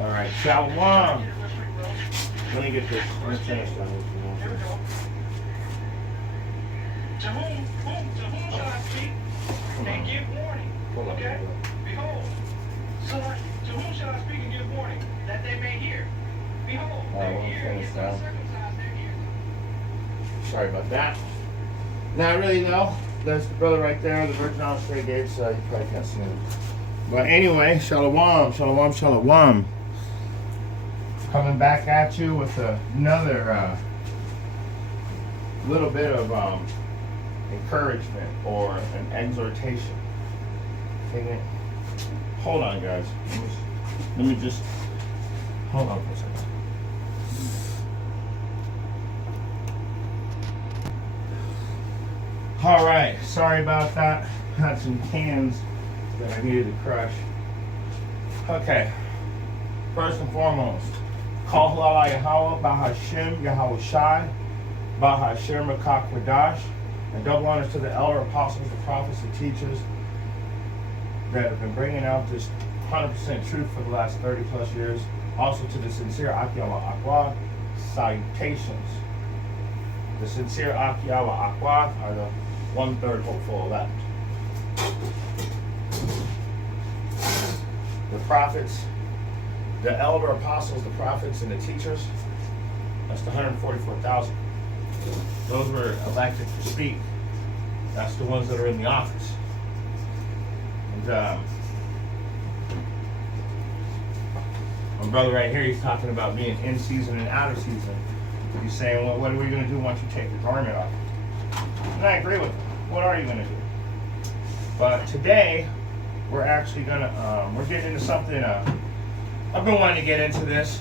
All right, Shalom. Let me get this. Let's finish that. To whom shall I speak and give warning? Okay? Behold, son, to whom shall I speak and give warning? That they may hear. Behold, their ears is uncircumcised, their ears. Sorry about that. Not really though. That's the brother right there, the Virgin Islands Straight Gate, so you probably can't see him. But anyway, shalom, shalom, shalom. Coming back at you with another little bit of encouragement or an exhortation. Hold on, guys. Let me just hold on for a second. All right, sorry about that. Had some cans that I needed to crush. Okay, first and foremost, Kol Halal Yahweh, Bahashem Yahweh Shai, Bahashem Makak Wadash, and double honors to the elder apostles, the prophets, the teachers that have been bringing out this 100% truth for the last 30 plus years. Also to the sincere Akiyawa Akwa, salutations. The sincere Akiyawa Akwa are the 1/3 hopeful elect. The prophets, the elder apostles, the prophets, and the teachers, that's the 144,000. Those were elected to speak. That's the ones that are in the office. And my brother right here, he's talking about being in season and out of season. He's saying, well, what are we going to do once you take the garment off? And I agree with him. What are you going to do? But today, we're actually going to, we're getting into something, I've been wanting to get into this.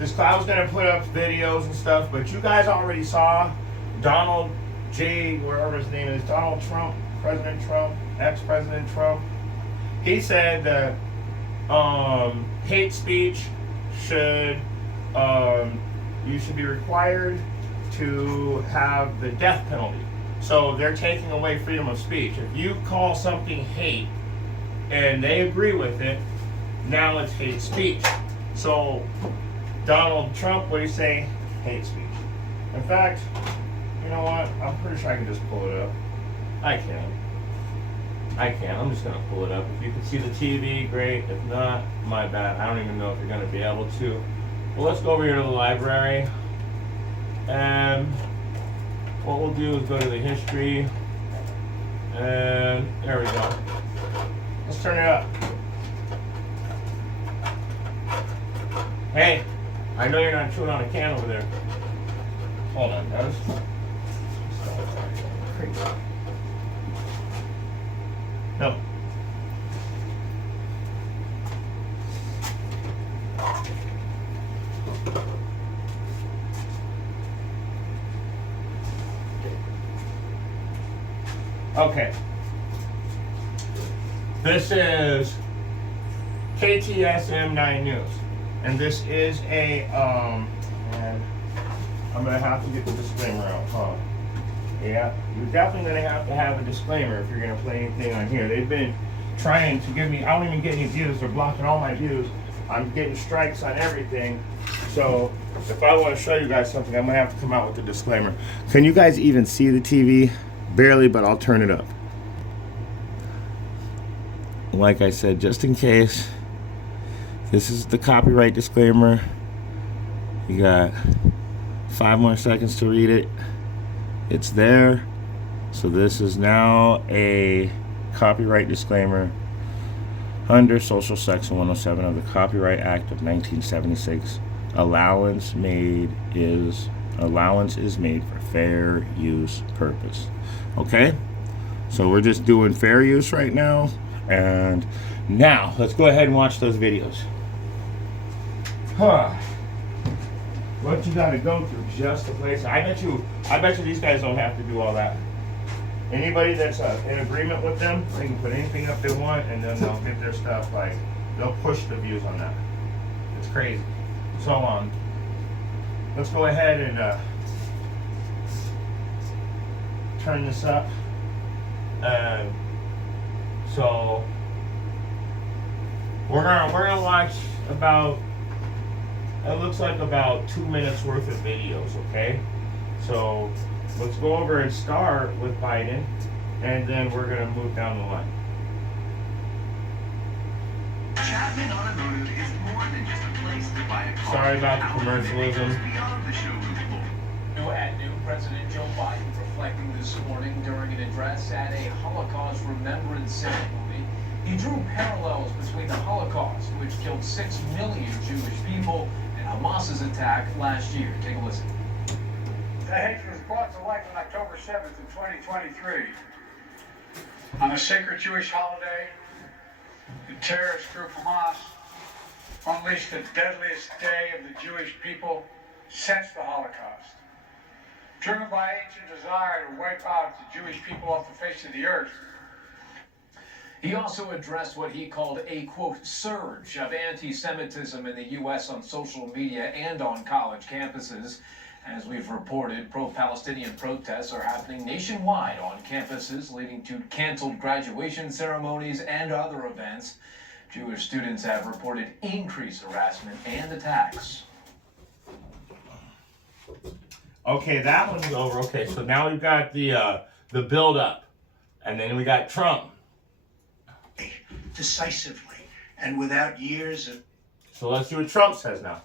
I was going to put up videos and stuff, but you guys already saw Donald J, wherever his name is, Donald Trump, President Trump, ex-President Trump. He said that hate speech should, you should be required to have the death penalty. So they're taking away freedom of speech. If you call something hate and they agree with it, now it's hate speech. So Donald Trump, what do you say? Hate speech. In fact, you know what? I'm pretty sure I can just pull it up. I can. I'm just going to pull it up. If you can see the TV, great. If not, my bad. I don't even know if you're going to be able to. Well, let's go over here to the library. And what we'll do is go to the history. And there we go. Let's turn it up. Hey, I know you're not chewing on a can over there. Hold on, guys. No. Okay. This is KTSM 9 News. And this is a, and I'm going to have to get the disclaimer out, huh? Yeah, you're definitely going to have a disclaimer if you're going to play anything on here. They've been trying to give me, I don't even get any views. They're blocking all my views. I'm getting strikes on everything. So if I want to show you guys something, I'm going to have to come out with a disclaimer. Can you guys even see the TV? Barely, but I'll turn it up. Like I said, just in case, this is the copyright disclaimer. You got 5 more seconds to read it. It's there. So this is now a copyright disclaimer under Social Section 107 of the Copyright Act of 1976. Allowance is made for fair use purpose. Okay? So we're just doing fair use right now. And now let's go ahead and watch those videos. What you gotta go through just to place. I bet you these guys don't have to do all that. Anybody that's in agreement with them, they can put anything up they want, and then they'll get their stuff, like, they'll push the views on that. It's crazy. So let's go ahead and turn this up. So We're gonna watch about, it looks like about 2 minutes worth of videos, okay? So let's go over and start with Biden, and then we're gonna move down the line. Chapman Automotive is more than just a place to buy a car. Sorry about the commercialism. Beyond the showroom floor. At noon, President Joe Biden reflecting this morning during an address at a Holocaust remembrance ceremony. He drew parallels between the Holocaust, which killed 6 million Jewish people, and Hamas's attack last year. Take a listen. The hatred was brought to life on October 7th of 2023. On a sacred Jewish holiday, the terrorist group Hamas unleashed the deadliest day of the Jewish people since the Holocaust. Driven by ancient desire to wipe out the Jewish people off the face of the earth. He also addressed what he called a, quote, surge of anti-Semitism in the U.S. on social media and on college campuses. As we've reported, pro-Palestinian protests are happening nationwide on campuses, leading to canceled graduation ceremonies and other events. Jewish students have reported increased harassment and attacks. Okay, that one's over. Okay, so now we've got the build up, and then we got Trump. Decisively and without years of. So let's see what Trump says now.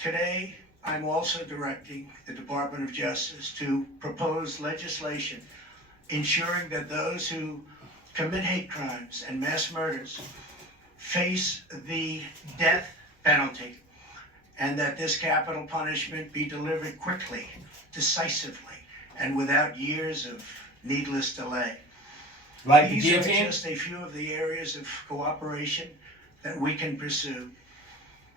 Today, I'm also directing the Department of Justice to propose legislation ensuring that those who commit hate crimes and mass murders face the death penalty, and that this capital punishment be delivered quickly, decisively, and without years of needless delay. Like the These are guillotine? just a few of the areas of cooperation that we can pursue.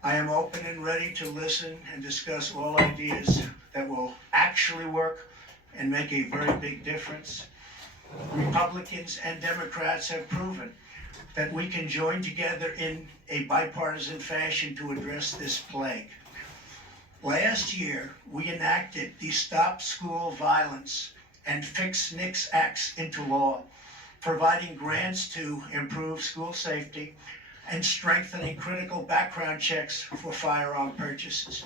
I am open and ready to listen and discuss all ideas that will actually work and make a very big difference. Republicans and Democrats have proven that we can join together in a bipartisan fashion to address this plague. Last year, we enacted the Stop School Violence and Fix NICS Acts into law, providing grants to improve school safety and strengthening critical background checks for firearm purchases.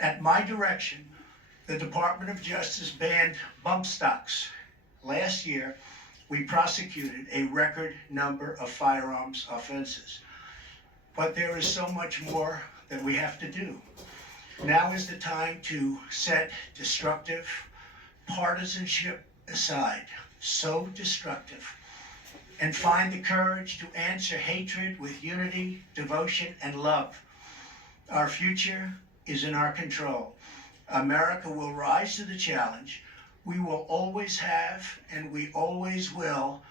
At my direction, the Department of Justice banned bump stocks. Last year, we prosecuted a record number of firearms offenses. But there is so much more that we have to do. Now is the time to set destructive partisanship aside, so destructive, and find the courage to answer hatred with unity, devotion, and love. Our future is in our control. America will rise to the challenge. We will always have, and we always will,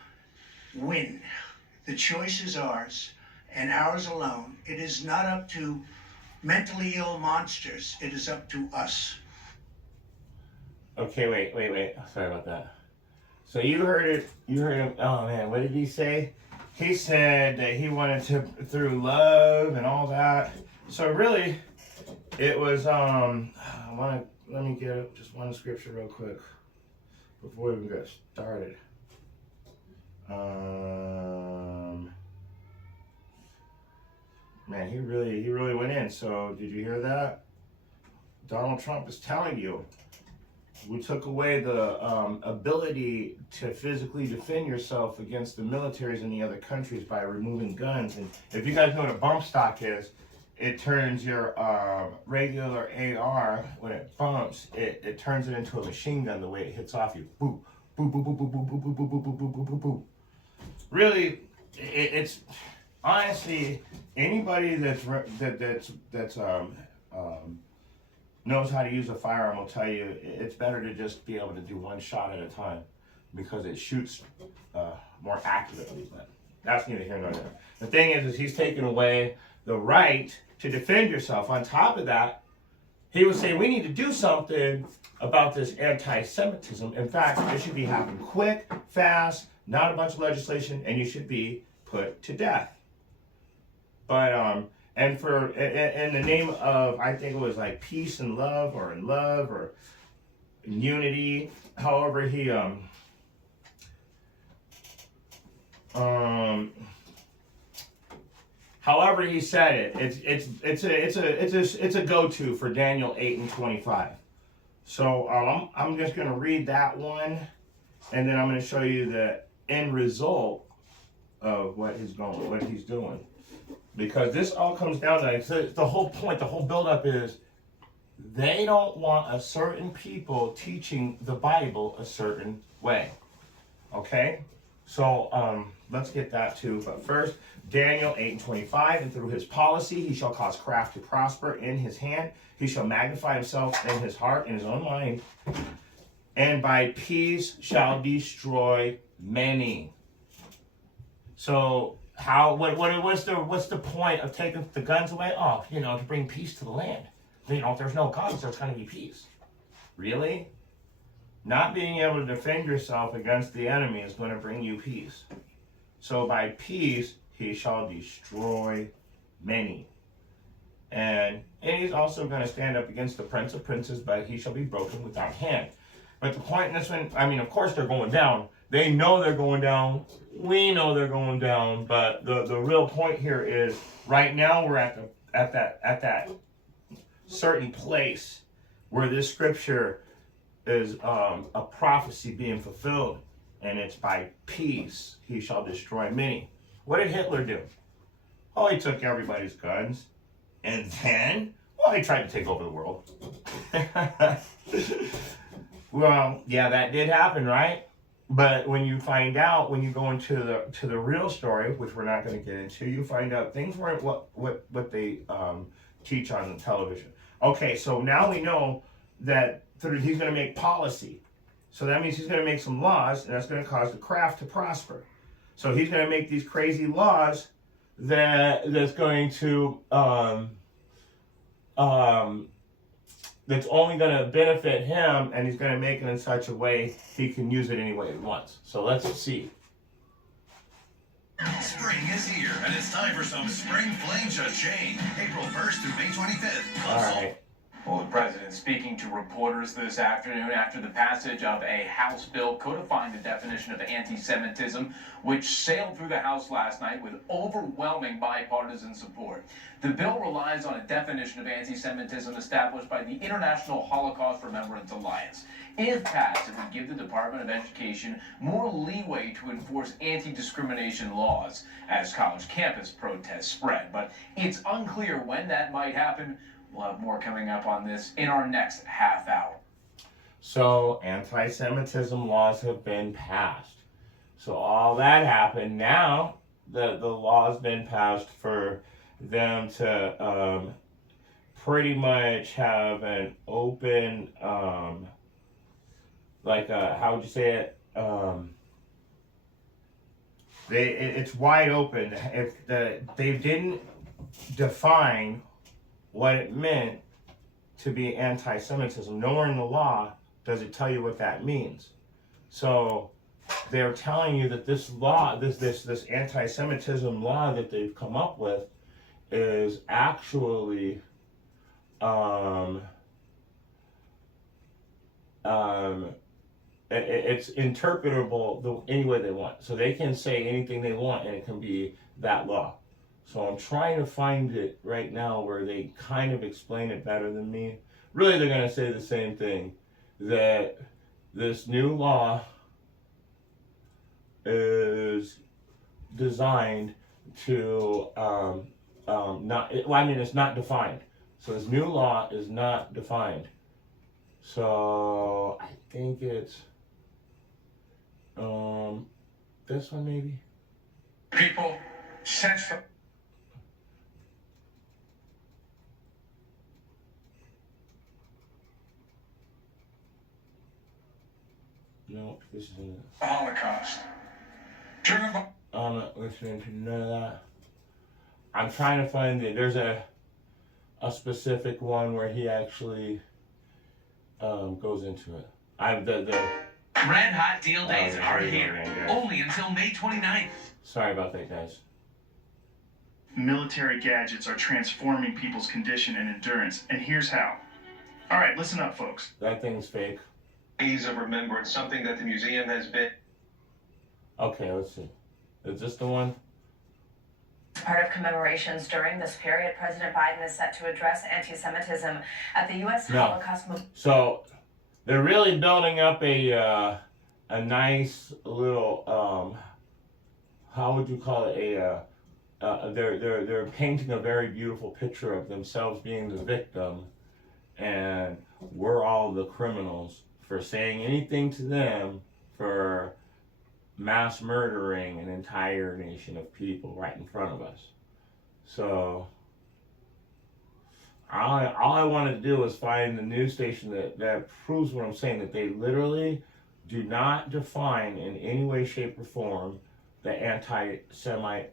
win. The choice is ours, and ours alone. It is not up to mentally ill monsters. It is up to us. Okay, wait. Sorry about that. So you heard it. You heard him. Oh man, what did he say? He said that he wanted to through love and all that. So really, it was. Let me get up just one scripture real quick before we get started. Man, he really went in. So did you hear that? Donald Trump is telling you, we took away the ability to physically defend yourself against the militaries in the other countries by removing guns. And if you guys know what a bump stock is, it turns your regular AR, when it bumps, it turns it into a machine gun the way it hits off you. Boop, boop, boop, boop, boop, boop, boop, boop, boop, boop, boop, boop, boop, boop. Really, it's honestly anybody that's knows how to use a firearm will tell you it's better to just be able to do one shot at a time because it shoots more accurately. But that's neither here nor there. The thing is he's taken away the right to defend yourself. On top of that, he was saying we need to do something about this anti-Semitism. In fact, it should be happening quick, fast, not a bunch of legislation, and you should be put to death. But and for in the name of, I think it was like peace and love, or in love, or in unity. However, he However he said it, it's a go-to for Daniel 8:25. So I'm just going to read that one, and then I'm going to show you the end result of what he's doing, because this all comes down to the whole point. The whole build-up is they don't want a certain people teaching the Bible a certain way. Okay, so let's get that too. But first, Daniel 8:25, and through his policy he shall cause craft to prosper in his hand. He shall magnify himself in his heart, in his own mind, and by peace shall destroy many. So what's the point of taking the guns away? Oh, to bring peace to the land. If there's no guns, there's going to be peace. Really? Not being able to defend yourself against the enemy is going to bring you peace. So by peace he shall destroy many. And he's also going to stand up against the prince of princes, but he shall be broken without hand. But the point in this one, of course they're going down. They know they're going down. We know they're going down. But the real point here is right now we're at that certain place where this scripture is a prophecy being fulfilled, and it's by peace he shall destroy many. What did Hitler do? Oh, he took everybody's guns, and then, he tried to take over the world. Well, yeah, that did happen, right? But when you find out, when you go into the real story, which we're not going to get into, you find out things weren't what they teach on television. Okay, so now we know that he's going to make policy. So that means he's going to make some laws, and that's going to cause the craft to prosper. So he's going to make these crazy laws that's going to that's only going to benefit him, and he's going to make it in such a way he can use it any way he wants. So let's see. Spring is here, and it's time for some spring fling cha-ching. April 1st through May 25th. All right. Well, the president speaking to reporters this afternoon after the passage of a House bill codifying the definition of anti-Semitism, which sailed through the House last night with overwhelming bipartisan support. The bill relies on a definition of anti-Semitism established by the International Holocaust Remembrance Alliance. If passed, it would give the Department of Education more leeway to enforce anti-discrimination laws as college campus protests spread. But it's unclear when that might happen. We'll have more coming up on this in our next half hour. So anti-Semitism laws have been passed. So all that happened. Now the law's been passed for them to pretty much have an open, how would you say it? It's wide open. If they didn't define what it meant to be anti-Semitism. Nowhere in the law does it tell you what that means. So they're telling you that this law, this anti-Semitism law that they've come up with is actually it's interpretable any way they want. So they can say anything they want, and it can be that law. So I'm trying to find it right now where they kind of explain it better than me. Really, they're going to say the same thing, that this new law is designed to it's not defined. So this new law is not defined. So I think it's this one maybe. People sense the No, this isn't it. Holocaust. During the I'm not listening to none of that. I'm trying to find it. There's a specific one where he actually goes into it. Red Hot Deal Days are here, guys. only until May 29th. Sorry about that, guys. Military gadgets are transforming people's condition and endurance, and here's how. All right, listen up, folks. That thing's fake. Days of Remembrance, something that the museum has been. Okay, let's see. Is this the one? Part of commemorations during this period, President Biden is set to address anti-Semitism at the U.S. Holocaust Memorial. So they're really building up a nice little how would you call it, they're painting a very beautiful picture of themselves being the victim, and we're all the criminals for saying anything to them for mass murdering an entire nation of people right in front of us. So all I wanted to do was find the news station that proves what I'm saying, that they literally do not define in any way, shape, or form the anti-Semite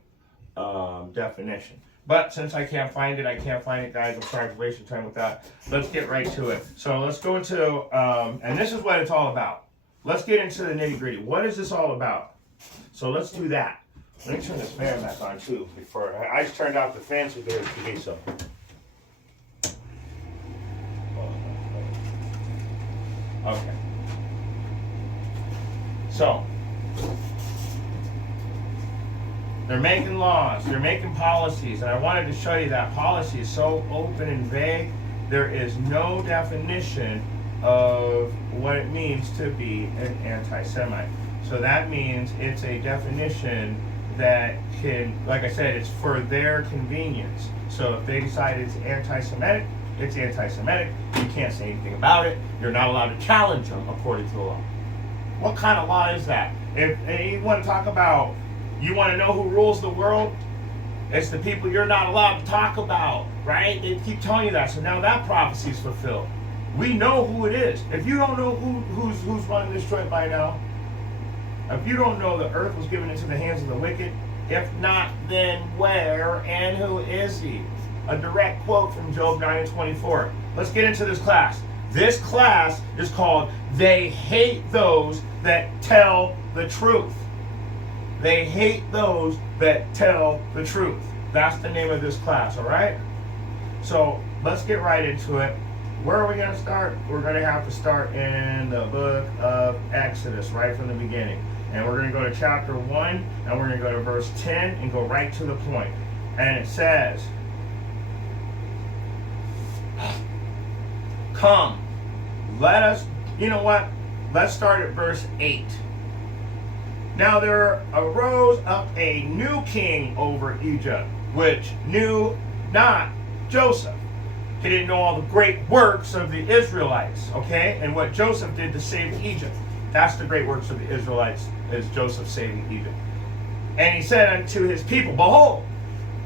definition. But since I can't find it, guys. I'm sorry for wasting time with that. Let's get right to it. So let's go into, and this is what it's all about. Let's get into the nitty gritty. What is this all about? So let's do that. Let me turn this fan back on too before I just turned off the fan so there could be some. Okay. So they're making laws, they're making policies, and I wanted to show you that policy is so open and vague. There is no definition of what it means to be an anti-Semite. So that means it's a definition that can, like I said, it's for their convenience. So if they decide it's anti-Semitic, it's anti-Semitic. You can't say anything about it. You're not allowed to challenge them according to the law. What kind of law is that? If you want to talk about, you want to know who rules the world? It's the people you're not allowed to talk about, right? They keep telling you that. So now that prophecy is fulfilled. We know who it is. If you don't know who's running this joint by now, if you don't know the earth was given into the hands of the wicked, if not, then where and who is he? A direct quote from Job 9:24. Let's get into this class. This class is called They Hate Those That Tell the Truth. They hate those that tell the truth. That's the name of this class, all right? So let's get right into it. Where are we going to start? We're going to have to start in the book of Exodus, right from the beginning. And we're going to go to chapter 1, and we're going to go to verse 10 and go right to the point. And it says, come, let us, you know what? Let's start at verse 8. Now there arose up a new king over Egypt, which knew not Joseph. He didn't know all the great works of the Israelites, okay? And what Joseph did to save Egypt. That's the great works of the Israelites, is Joseph saving Egypt. And he said unto his people, behold,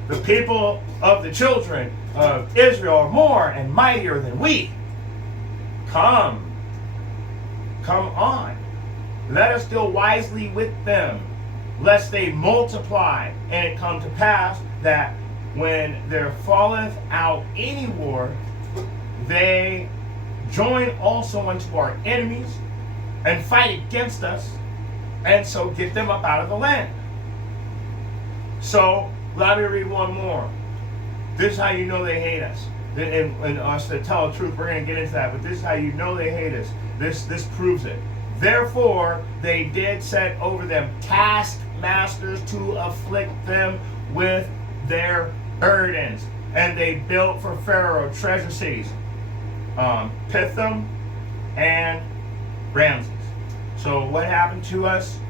the people of the children of Israel are more and mightier than we. Come on. Let us deal wisely with them, lest they multiply. And it come to pass that when there falleth out any war, they join also unto our enemies and fight against us, and so get them up out of the land. So let me read one more. This is how you know they hate us. And us to tell the truth, we're going to get into that, but this is how you know they hate us. This proves it. Therefore they did set over them taskmasters to afflict them with their burdens. And they built for Pharaoh treasure cities, Pithom and Ramses. So what happened to us?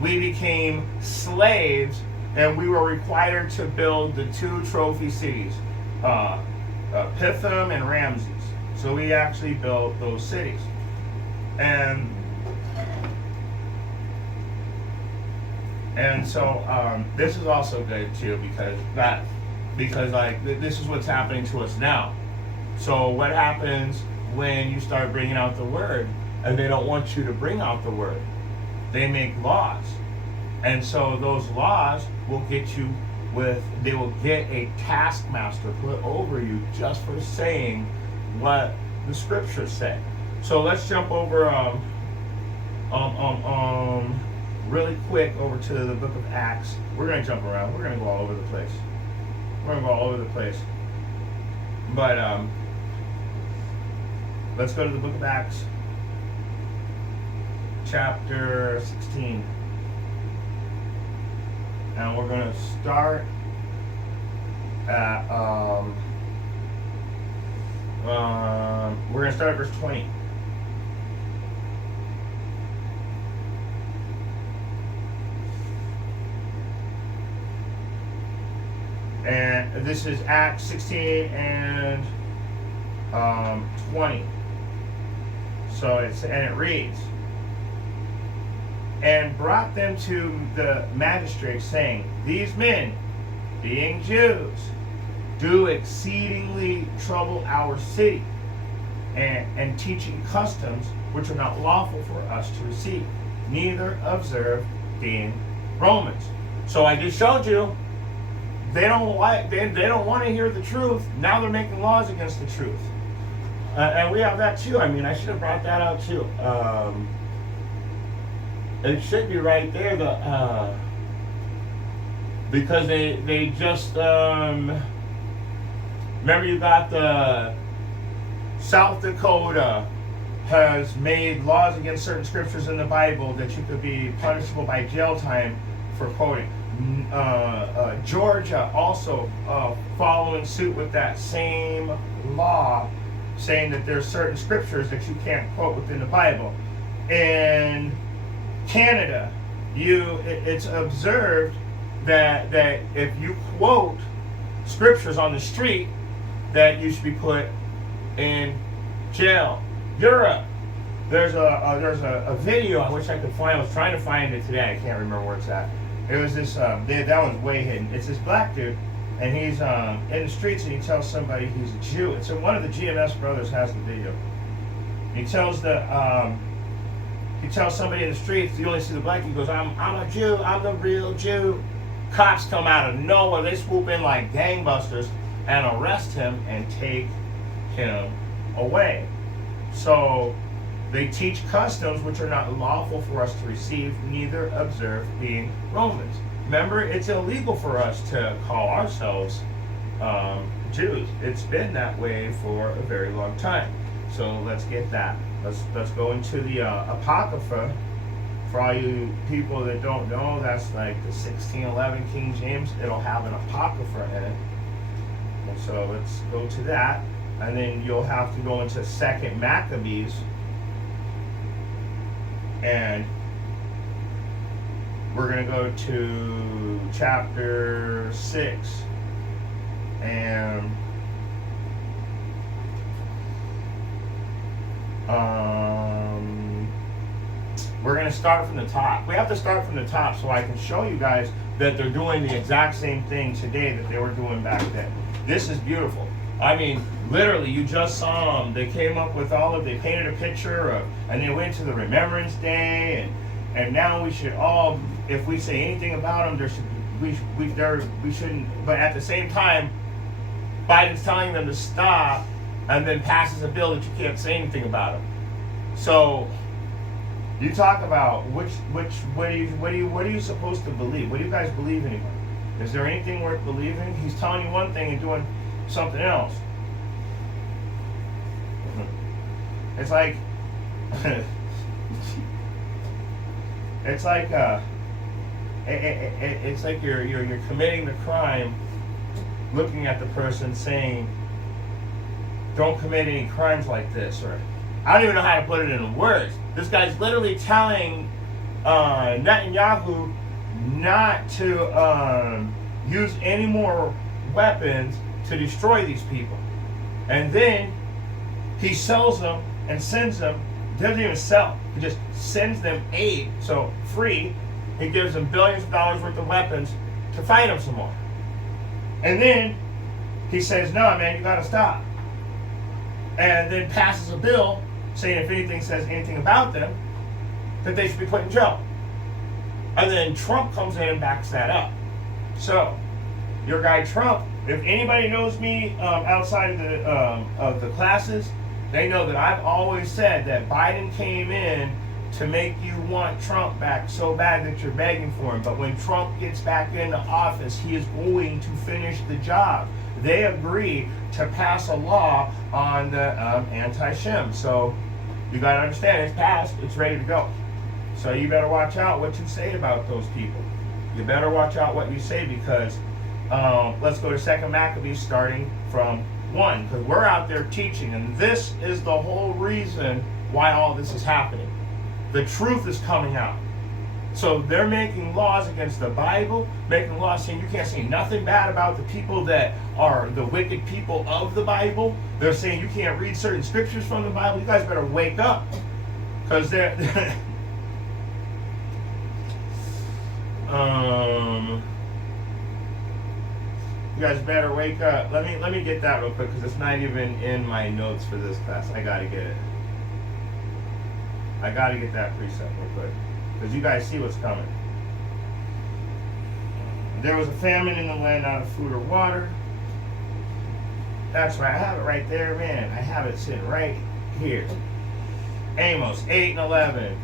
We became slaves, and we were required to build the two trophy cities, Pithom and Ramses. So we actually built those cities. And so this is also good too, because like this is what's happening to us now. So what happens when you start bringing out the word and they don't want you to bring out the word? They make laws. And so those laws will get they will get a taskmaster put over you just for saying what the scriptures say. So let's jump over really quick over to the book of Acts. We're going to jump around. We're going to go all over the place. But let's go to the book of Acts, chapter 16. And we're going to start at we're going to start at verse 20. And this is Acts 16 and 20. So it reads, and brought them to the magistrates, saying, these men, being Jews, do exceedingly trouble our city, and teaching customs which are not lawful for us to receive, neither observe being Romans. So I just showed you, they don't want to hear the truth. Now they're making laws against the truth. And we have that too. I mean, I should have brought that out too. It should be right there. Because they just remember, you got the South Dakota has made laws against certain scriptures in the Bible that you could be punishable by jail time for quoting. Georgia also following suit with that same law, saying that there's certain scriptures that you can't quote within the Bible. In Canada, it's observed that if you quote scriptures on the street, that you should be put in jail. Europe, there's a video I wish I could find. I was trying to find it today. I can't remember where it's at. It was this, that one's way hidden. It's this black dude, and he's in the streets, and he tells somebody he's a Jew. And so one of the GMS brothers has the video. He tells somebody in the streets, you only see the black, he goes, I'm a Jew, I'm the real Jew. Cops come out of nowhere, they swoop in like gangbusters and arrest him and take him away. So they teach customs which are not lawful for us to receive, neither observe, being Romans. Remember, it's illegal for us to call ourselves Jews. It's been that way for a very long time. So let's get that. Let's go into the Apocrypha. For all you people that don't know, that's like the 1611 King James. It'll have an Apocrypha in it. And so let's go to that. And then you'll have to go into 2nd Maccabees. And we're going to go to chapter 6. And we're going to start from the top. We have to start from the top so I can show you guys that they're doing the exact same thing today that they were doing back then. This is beautiful. I mean, literally, you just saw them. They came up with they painted a picture of, and they went to the Remembrance Day, and now we should all, if we say anything about them, we shouldn't. But at the same time, Biden's telling them to stop, and then passes a bill that you can't say anything about them. So you talk about what are you supposed to believe? What do you guys believe anymore? Is there anything worth believing? He's telling you one thing and doing something else. It's like it's like you're committing the crime, looking at the person saying, don't commit any crimes like this, or I don't even know how to put it in words. This guy's literally telling Netanyahu not to use any more weapons to destroy these people. And then he sells them and sends them, doesn't even sell, he just sends them aid, so free. He gives them billions of dollars worth of weapons to fight them some more. And then he says, no, man, you gotta stop. And then passes a bill saying if anything says anything about them, that they should be put in jail. And then Trump comes in and backs that up. So, your guy Trump, if anybody knows me outside of the classes, they know that I've always said that Biden came in to make you want Trump back so bad that you're begging for him. But when Trump gets back into office, he is going to finish the job. They agree to pass a law on the anti-Shem. So you got to understand, it's passed, it's ready to go. So you better watch out what you say about those people. You better watch out what you say, because let's go to 2 Maccabees starting from 1, because we're out there teaching, and this is the whole reason why all this is happening. The truth is coming out. So they're making laws against the Bible, making laws saying you can't say nothing bad about the people that are the wicked people of the Bible. They're saying you can't read certain scriptures from the Bible. You guys better wake up, because they're you guys better wake up. Let me get that real quick, because it's not even in my notes for this class. I gotta get it. I gotta get that precept real quick, because you guys see what's coming. There was a famine in the land, not of food or water. That's right. I have it right there, man. I have it sitting right here. Amos 8 and 11.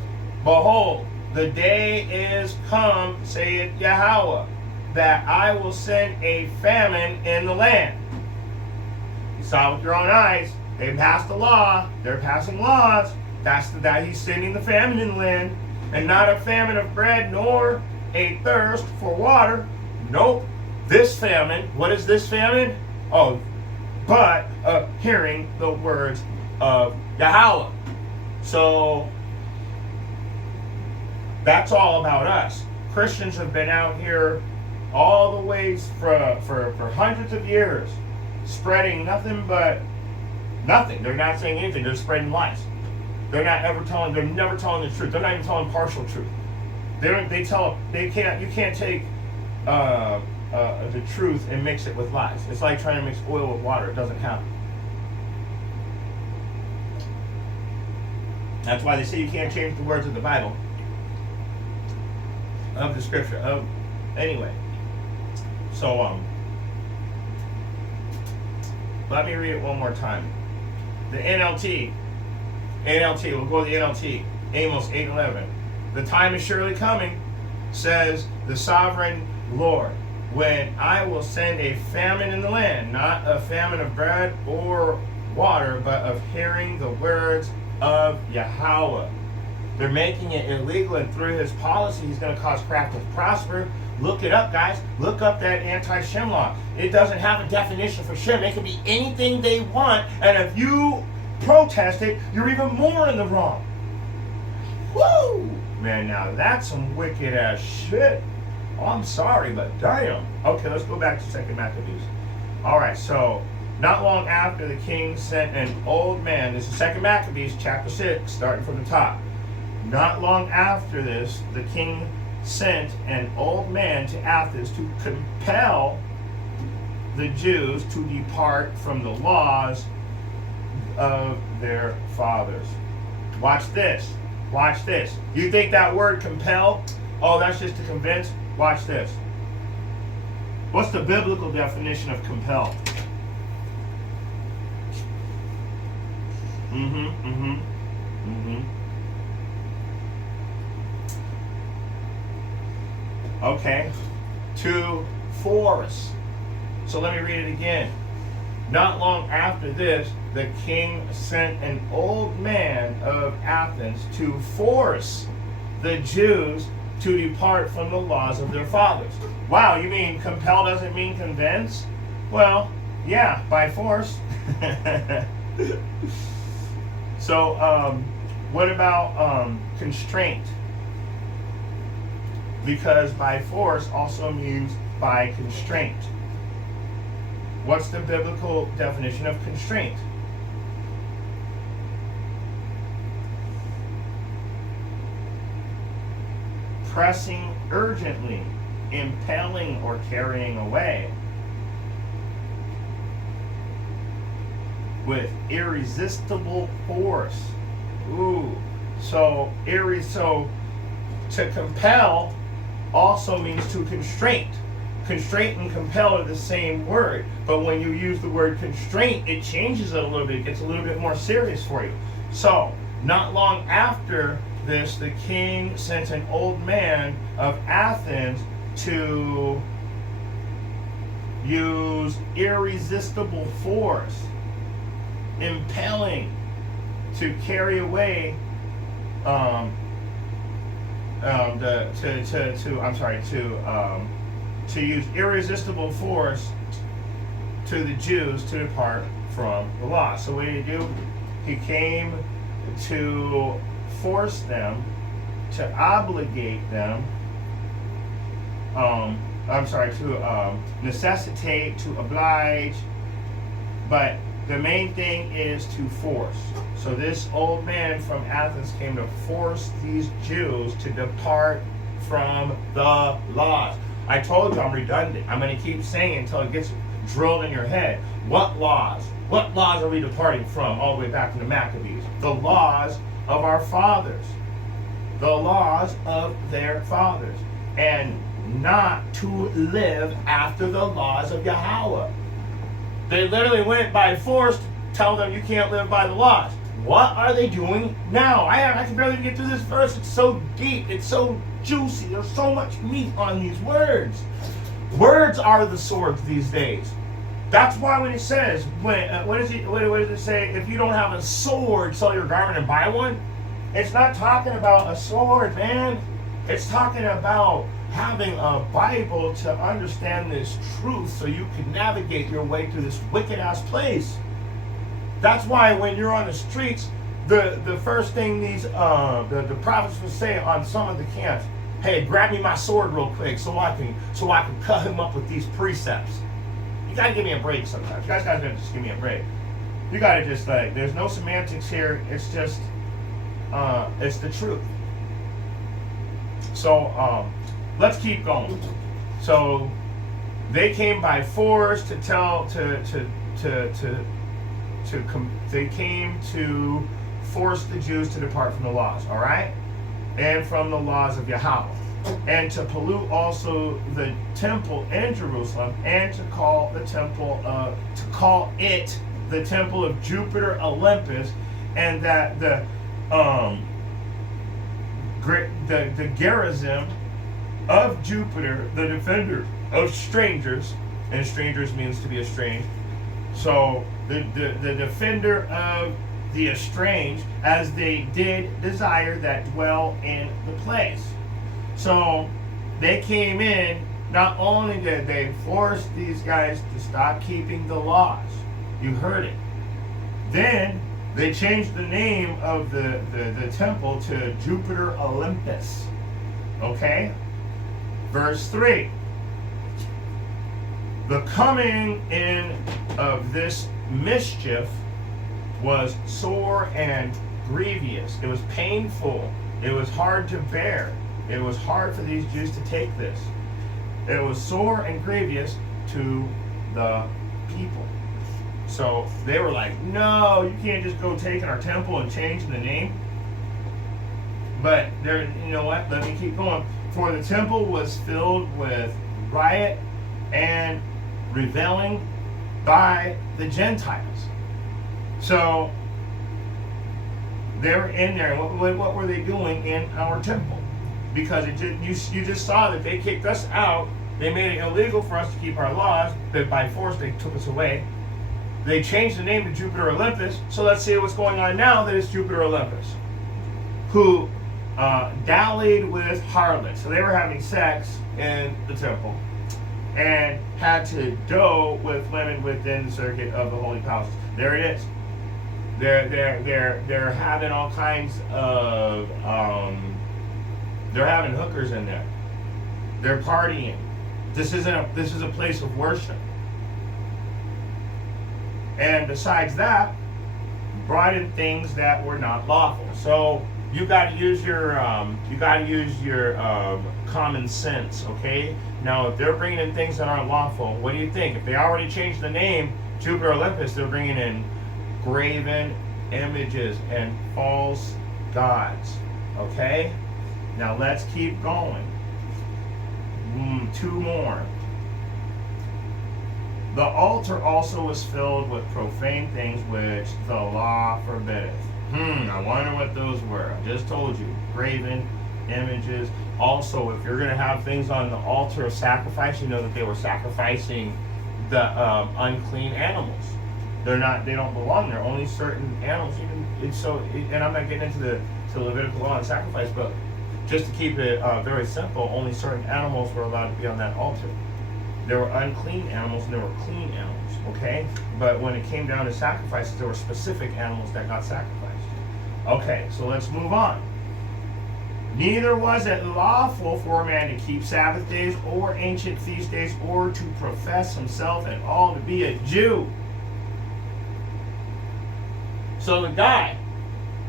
Behold, the day is come, saith Yahweh, that I will send a famine in the land. You saw with your own eyes. They passed a law. They're passing laws. That he's sending the famine in the land, and not a famine of bread, nor a thirst for water. Nope. This famine, what is this famine? Oh, but of hearing the words of Yahweh. So that's all about us. Christians have been out here all the ways for hundreds of years, spreading nothing but nothing. They're not saying anything. They're spreading lies. They're never telling the truth. They're not even telling partial truth. You can't take the truth and mix it with lies. It's like trying to mix oil with water. It doesn't happen. That's why they say you can't change the words of the Bible, of the scripture. Anyway. So let me read it one more time. The NLT, we'll go to the NLT, Amos 8:11. The time is surely coming, says the sovereign Lord, when I will send a famine in the land, not a famine of bread or water, but of hearing the words of Yahweh. They're making it illegal, and through his policy, he's going to cause craft to prosper. Look it up, guys. Look up that anti-Shem law. It doesn't have a definition for Shem. It can be anything they want, and if you protest it, you're even more in the wrong. Woo! Man, now that's some wicked ass shit. Oh, I'm sorry, but damn. Okay, let's go back to 2 Maccabees. Alright, so not long after the king sent an old man, this is 2 Maccabees chapter 6, starting from the top. Not long after this, the king sent an old man to Athens to compel the Jews to depart from the laws of their fathers. Watch this. Watch this. You think that word compel? Oh, that's just to convince? Watch this. What's the biblical definition of compel? Okay. To force. So let me read it again. Not long after this, the king sent an old man of Athens to force the Jews to depart from the laws of their fathers. Wow, you mean compel doesn't mean convince? Well, yeah, by force. So, what about constraint? Because by force also means by constraint. What's the biblical definition of constraint? Pressing urgently, impelling or carrying away with irresistible force. Ooh, so to compel also means to constrain. Constraint and compel are the same word, but when you use the word constraint, it changes it a little bit. It gets a little bit more serious for you. So, not long after this, the king sent an old man of Athens to use irresistible force, impelling, to carry away, to use irresistible force to the Jews to depart from the law. So what did he do? He came to force them, to obligate them, to necessitate, to oblige, but the main thing is to force. So this old man from Athens came to force these Jews to depart from the laws. I told you I'm redundant. I'm going to keep saying it until it gets drilled in your head. What laws? What laws are we departing from all the way back to the Maccabees? The laws of our fathers. The laws of their fathers. And not to live after the laws of Yahweh. They literally went by force to tell them you can't live by the laws. What are they doing now? I can barely get through this verse. It's so deep. It's so juicy. There's so much meat on these words. Words are the swords these days. That's why when it says, what does it say? If you don't have a sword, sell your garment and buy one. It's not talking about a sword, man. It's talking about having a Bible to understand this truth so you can navigate your way through this wicked ass place. That's why when you're on the streets, the first thing these the prophets would say on some of the camps, hey, grab me my sword real quick so I can cut him up with these precepts. You gotta give me a break sometimes. You guys gotta just give me a break. You gotta just there's no semantics here. It's just it's the truth. So let's keep going. So they came by force to tell they came to force the Jews to depart from the laws, all right, and from the laws of Yahweh, and to pollute also the temple in Jerusalem, and to call it the temple of Jupiter Olympus, and that the Gerizim of Jupiter, the defender of strangers, and strangers means to be estranged. So the defender of the estranged, as they did desire that dwell in the place. So they came in, not only did they force these guys to stop keeping the laws, you heard it, then they changed the name of the temple to Jupiter Olympus. Okay? Verse 3. The coming in of this mischief was sore and grievous. It was painful. It was hard to bear. It was hard for these Jews to take this. It was sore and grievous to the people. So they were like, no, you can't just go taking our temple and changing the name. But there, you know what? Let me keep going. For the temple was filled with riot and reveling by the Gentiles. So they were in there. What were they doing in our temple? Because you just saw that they kicked us out. They made it illegal for us to keep our laws, but by force they took us away. They changed the name to Jupiter Olympus. So let's see what's going on now that it's Jupiter Olympus, who dallied with harlots. So they were having sex in the temple and had to dote with women within the circuit of the holy palaces. There it is. They're having all kinds of they're having hookers in there. They're partying. This is a place of worship. And besides that, brought in things that were not lawful. So you got to use your common sense, okay? Now, if they're bringing in things that aren't lawful, what do you think? If they already changed the name Jupiter Olympus, they're bringing in graven images and false gods, okay? Now let's keep going. 2 more. The altar also was filled with profane things which the law forbiddeth. I wonder what those were. I just told you. Graven images. Also, if you're going to have things on the altar of sacrifice, you know that they were sacrificing the unclean animals. They don't belong there. Only certain animals. And I'm not getting into the Levitical law and sacrifice, but just to keep it very simple, only certain animals were allowed to be on that altar. There were unclean animals and there were clean animals, okay? But when it came down to sacrifices, there were specific animals that got sacrificed. Okay, so let's move on. Neither was it lawful for a man to keep Sabbath days or ancient feast days or to profess himself at all to be a Jew. So the guy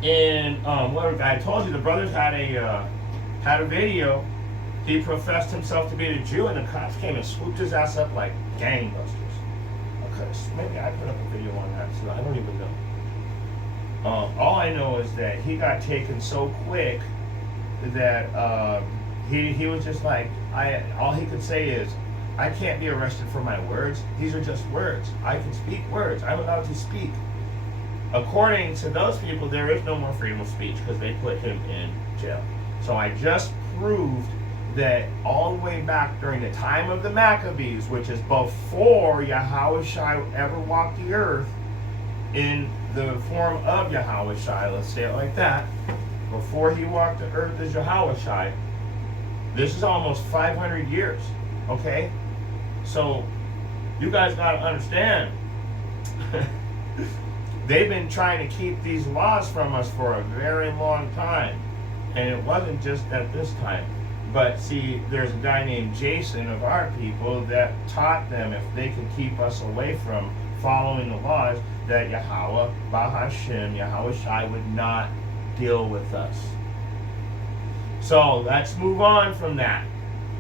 I told you, the brothers had a video. He professed himself to be a Jew, and the cops came and swooped his ass up like gangbusters. Okay, so maybe I put up a video on that, so I don't even know. All I know is that he got taken so quick that he was just like, all he could say is, I can't be arrested for my words. These are just words. I can speak words. I'm allowed to speak. According to those people, there is no more freedom of speech because they put him in jail. So I just proved that all the way back during the time of the Maccabees, which is before Yahushua ever walked the earth in the form of Yahushua, let's say it like that, before he walked the earth as Yahushua, this is almost 500 years, okay? So you guys got to understand, they've been trying to keep these laws from us for a very long time, and it wasn't just at this time. But see, there's a guy named Jason of our people that taught them if they could keep us away from following the laws, that Yahweh, Bahashem, Yahushua would not deal with us. So let's move on from that.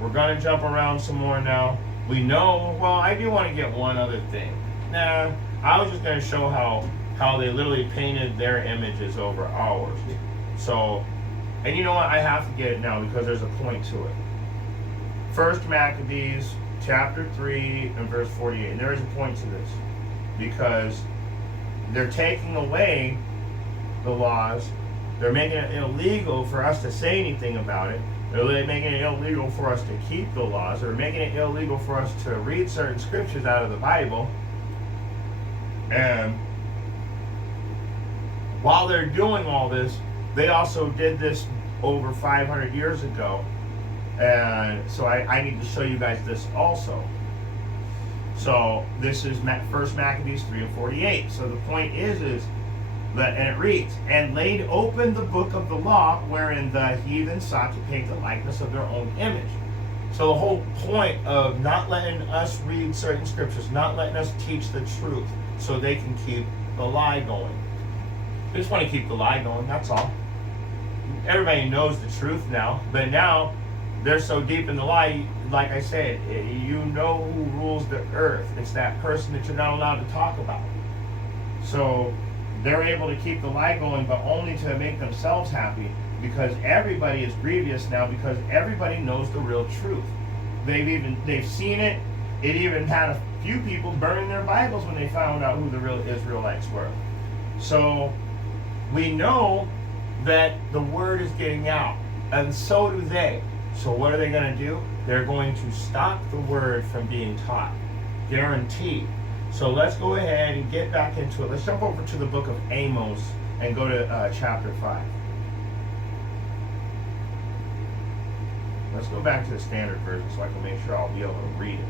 We're going to jump around some more now. We know, well, I do want to get one other thing. I was just going to show how they literally painted their images over ours. So, and you know what? I have to get it now because there's a point to it. First Maccabees, chapter 3, and verse 48. And there is a point to this. Because they're taking away the laws. They're making it illegal for us to say anything about it. They're making it illegal for us to keep the laws. They're making it illegal for us to read certain scriptures out of the Bible. And while they're doing all this, they also did this over 500 years ago. And so I need to show you guys this also. So this is First Maccabees 3 and 48. So the point is that, and it reads, and laid open the book of the law, wherein the heathen sought to paint the likeness of their own image. So the whole point of not letting us read certain scriptures, not letting us teach the truth, so they can keep the lie going. They just want to keep the lie going, that's all. Everybody knows the truth now, but now they're so deep in the lie, like I said, you know who rules the earth. It's that person that you're not allowed to talk about. So they're able to keep the lie going, but only to make themselves happy, because everybody is grievous now, because everybody knows the real truth. They've seen it. It even had a few people burning their Bibles when they found out who the real Israelites were. So we know that the word is getting out, and so do they. So what are they going to do? They're going to stop the word from being taught. Guaranteed. So let's go ahead and get back into it. Let's jump over to the book of Amos and go to chapter 5. Let's go back to the standard version so I can make sure I'll be able to read it.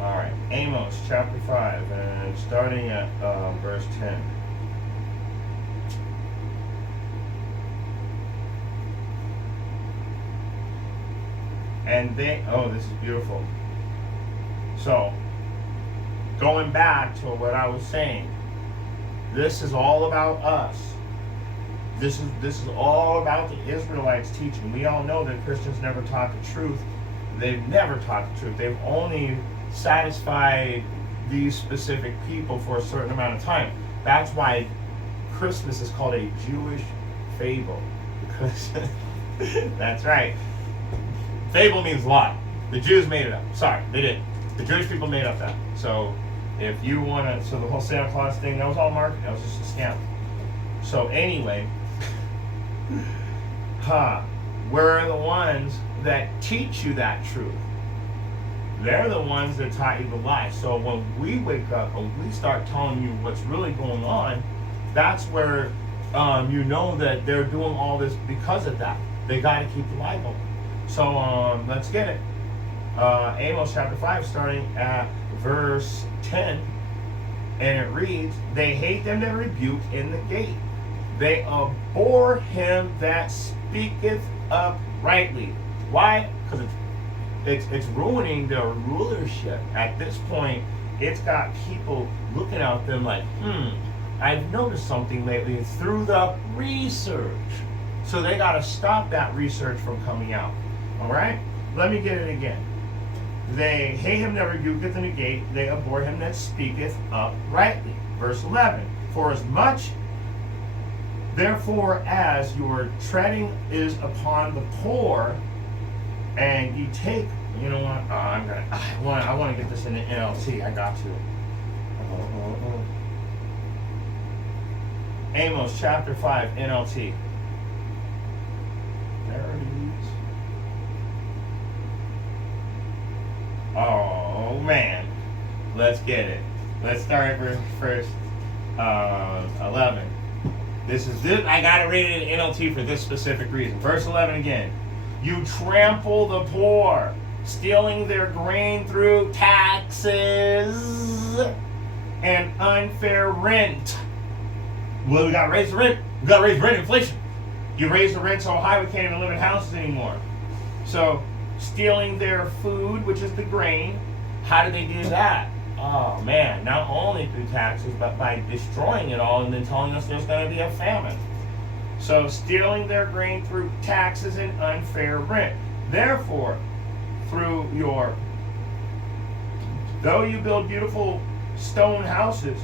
Alright, Amos chapter 5, and starting at verse 10. And this is beautiful. So, going back to what I was saying, this is all about us. This is all about the Israelites teaching. We all know that Christians never taught the truth. They've never taught the truth. They've only satisfied these specific people for a certain amount of time. That's why Christmas is called a Jewish fable. Because that's right. Fable means lie. The Jews made it up. Sorry, they didn't. The Jewish people made up that. So if you want to, so the whole Santa Claus thing, that was all marketing. That was just a scam. So anyway, we're the ones that teach you that truth. They're the ones that taught you the lie. So when we wake up and we start telling you what's really going on, that's where you know that they're doing all this because of that. They got to keep the lie going. So let's get it. Amos chapter 5, starting at verse 10, and it reads, "They hate them that rebuke in the gate. They abhor him that speaketh uprightly." Why? Because it's ruining their rulership. At this point, it's got people looking at them like, I've noticed something lately. It's through the research. So they got to stop that research from coming out. All right? Let me get it again. They hate him that rebuketh in the gate. They abhor him that speaketh uprightly. Verse 11. For as much, therefore, as your treading is upon the poor, and you take, you know what? I want to get this in the NLT. I got to. Amos chapter 5 NLT. There it is. Oh man, let's get it. Let's start with first 11. This. I gotta read it in NLT for this specific reason. Verse 11 again. You trample the poor, stealing their grain through taxes and unfair rent. Well, we gotta raise the rent. We gotta raise rent inflation. You raise the rent so high we can't even live in houses anymore. So, stealing their food, which is the grain. How do they do that? Oh man, not only through taxes, but by destroying it all and then telling us there's going to be a famine. So, stealing their grain through taxes and unfair rent. Therefore, though you build beautiful stone houses,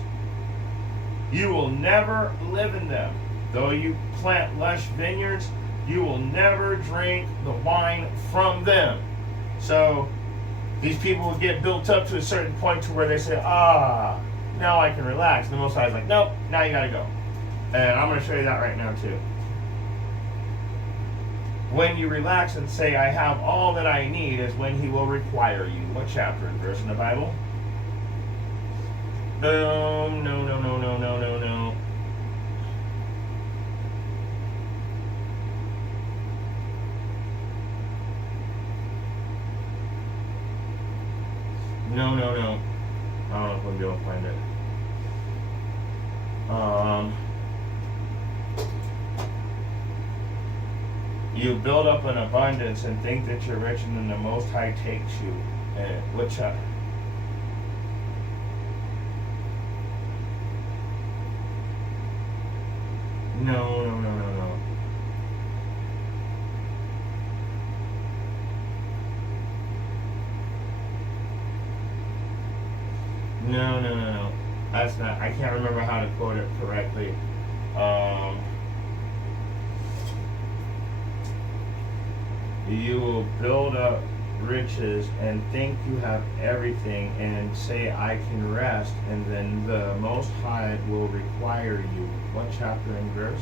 you will never live in them. Though you plant lush vineyards, you will never drink the wine from them. So these people will get built up to a certain point to where they say, now I can relax. And the Most High is like, nope, now you gotta go. And I'm going to show you that right now too. When you relax and say, I have all that I need, is when he will require you. What chapter and verse in the Bible? No. No. I don't know if we'll be able to find it. You build up an abundance and think that you're rich, and then the Most High takes you. What chapter? No. No. That's not. I can't remember how to quote it correctly. You will build up riches and think you have everything and say, I can rest, and then the Most High will require you. What chapter and verse?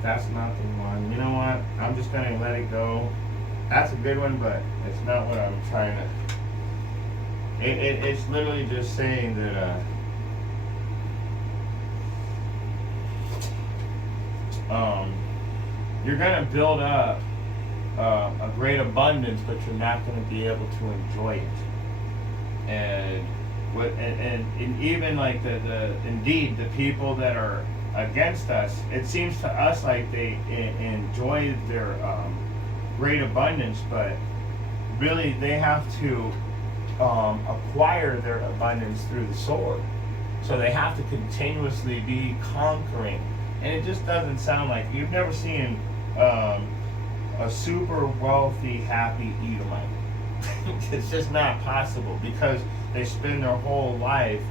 That's not the one. You know what? I'm just going to let it go. That's a good one, but it's not what I'm trying to... It's literally just saying that... you're going to build up a great abundance, but you're not going to be able to enjoy it. And even like indeed the people that are against us, it seems to us like they enjoy their great abundance, but really they have to acquire their abundance through the sword. So they have to continuously be conquering. And it just doesn't sound like... You've never seen a super wealthy, happy Edomite. It's just not possible because they spend their whole life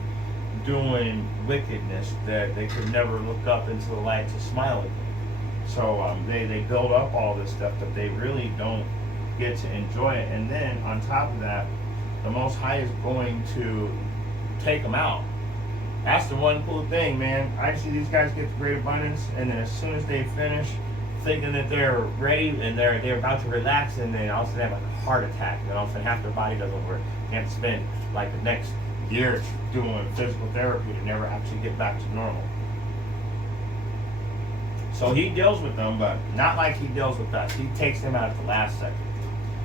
doing wickedness that they could never look up into the light to smile again. So they build up all this stuff, but they really don't get to enjoy it. And then on top of that, the Most High is going to take them out. That's the one cool thing, man. I see these guys get the great abundance, and then as soon as they finish thinking that they're ready and they're about to relax, and then all of a sudden they have like a heart attack, and all of a sudden half their body doesn't work. They have to spend like the next year doing physical therapy to never actually get back to normal. So he deals with them, but not like he deals with us. He takes them out at the last second.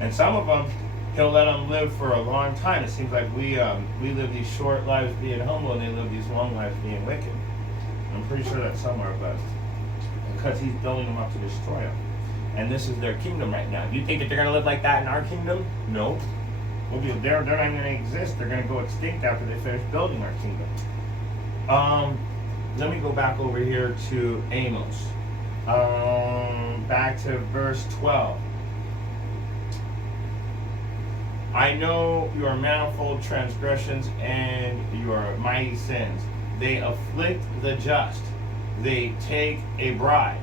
And some of them, he'll let them live for a long time. It seems like we live these short lives being humble, and they live these long lives being wicked. I'm pretty sure that's somewhere, but because he's building them up to destroy them. And this is their kingdom right now. Do you think that they're going to live like that in our kingdom? No. They're not even going to exist. They're going to go extinct after they finish building our kingdom. Let me go back over here to Amos. Back to verse 12. I know your manifold transgressions and your mighty sins. They afflict the just. They take a bribe.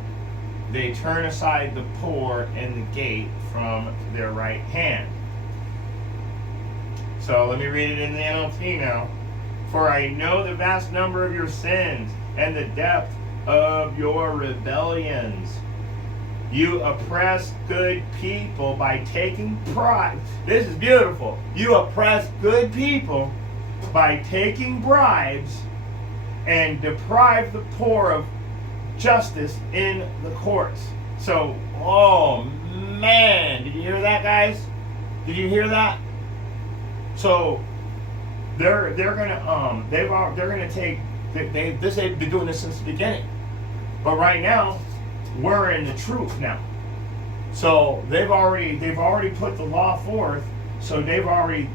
They turn aside the poor and the gate from their right hand. So let me read it in the NLT now. For I know the vast number of your sins and the depth of your rebellions. You oppress good people by taking pride. This is beautiful. You oppress good people by taking bribes and deprive the poor of justice in the courts. So, oh man, did you hear that, guys? Did you hear that? So they're gonna take. They've been doing this since the beginning, but right now we're in the truth now. So they've already put the law forth. So they've already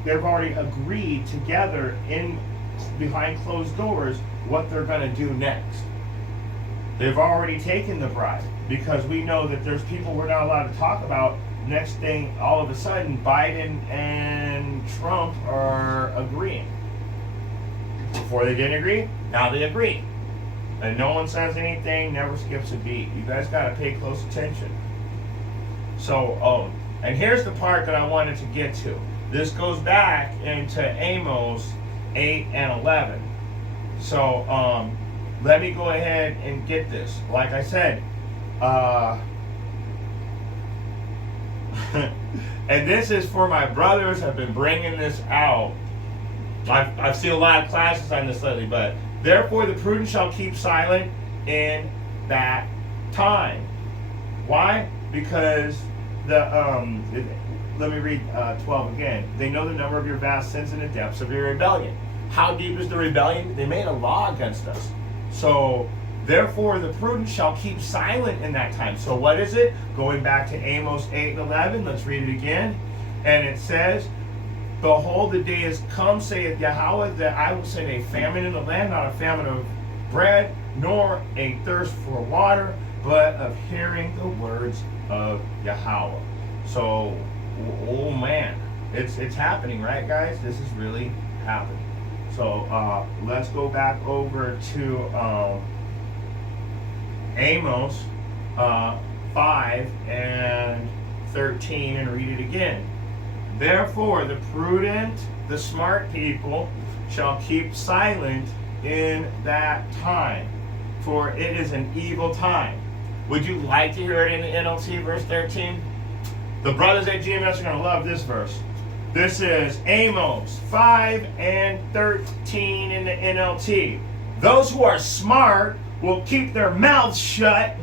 agreed together in behind closed doors what they're going to do next. They've already taken the bribe because we know that there's people we're not allowed to talk about. Next thing, all of a sudden, Biden and Trump are agreeing. Before they didn't agree, now they agree. And no one says anything, never skips a beat. You guys got to pay close attention. So, and here's the part that I wanted to get to. This goes back into Amos 8 and 11. So, let me go ahead and get this. Like I said, and this is for my brothers. I've been bringing this out. I've seen a lot of classes on this lately, but therefore the prudent shall keep silent in that time. Why? Because let me read 12 again. They know the number of your vast sins and the depths of your rebellion. How deep is the rebellion? They made a law against us. So therefore the prudent shall keep silent in that time. So what is it? Going back to Amos 8 and 11. Let's read it again. And it says, behold, the day is come, saith Yahweh, that I will send a famine in the land, not a famine of bread, nor a thirst for water, but of hearing the words of Yahweh. So, oh man, it's happening, right, guys? This is really happening. So let's go back over to Amos 5 and 13 and read it again. Therefore, the prudent, the smart people, shall keep silent in that time, for it is an evil time. Would you like to hear it in the NLT, verse 13? The brothers at GMS are going to love this verse. This is Amos 5 and 13 in the NLT. Those who are smart will keep their mouths shut,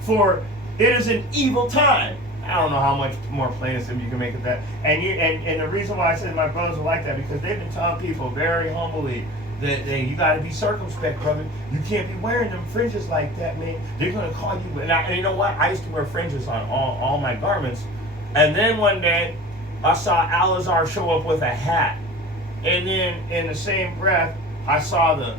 for it is an evil time. I don't know how much more plainism you can make of that. And the reason why I said my brothers are like that, because they've been telling people very humbly that you got to be circumspect, brother. You can't be wearing them fringes like that, man. They're going to call you. And you know what? I used to wear fringes on all my garments. And then one day, I saw Alazar show up with a hat. And then in the same breath, I saw the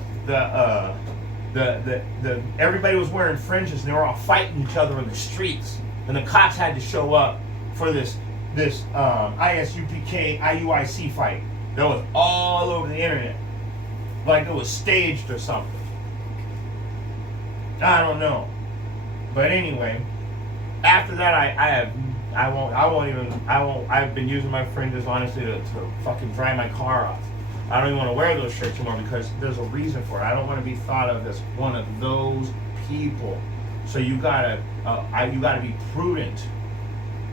everybody was wearing fringes, and they were all fighting each other in the streets. And the cops had to show up for this this ISUPK IUIC fight that was all over the internet, like it was staged or something. I don't know, but anyway, after that I've been using my fringes honestly to fucking dry my car off. I don't even want to wear those shirts anymore because there's a reason for it. I don't want to be thought of as one of those people. So you gotta be prudent.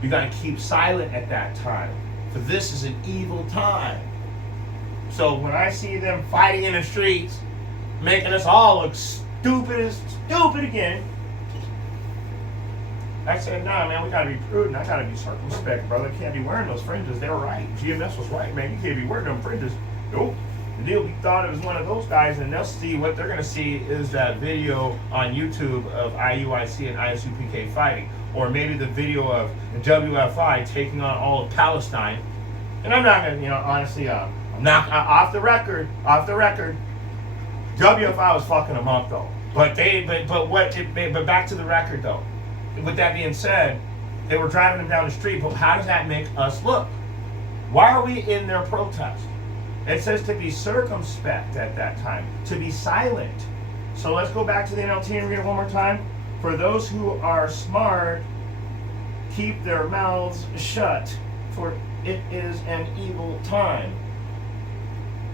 You gotta keep silent at that time, for this is an evil time. So when I see them fighting in the streets, making us all look stupid again, I said, nah, man, we gotta be prudent. I gotta be circumspect, brother. Can't be wearing those fringes. They're right. GMS was right, man. You can't be wearing them fringes. Nope. The deal, we thought it was one of those guys, and they'll see what they're gonna see is that video on YouTube of IUIC and ISUPK fighting, or maybe the video of WFI taking on all of Palestine. And I'm not gonna, honestly, I'm not off the record. WFI was fucking them up though. But back to the record though. With that being said, they were driving them down the street, but how does that make us look? Why are we in their protest? It says to be circumspect at that time, to be silent. So let's go back to the NLT and read it one more time. For those who are smart, keep their mouths shut, for it is an evil time.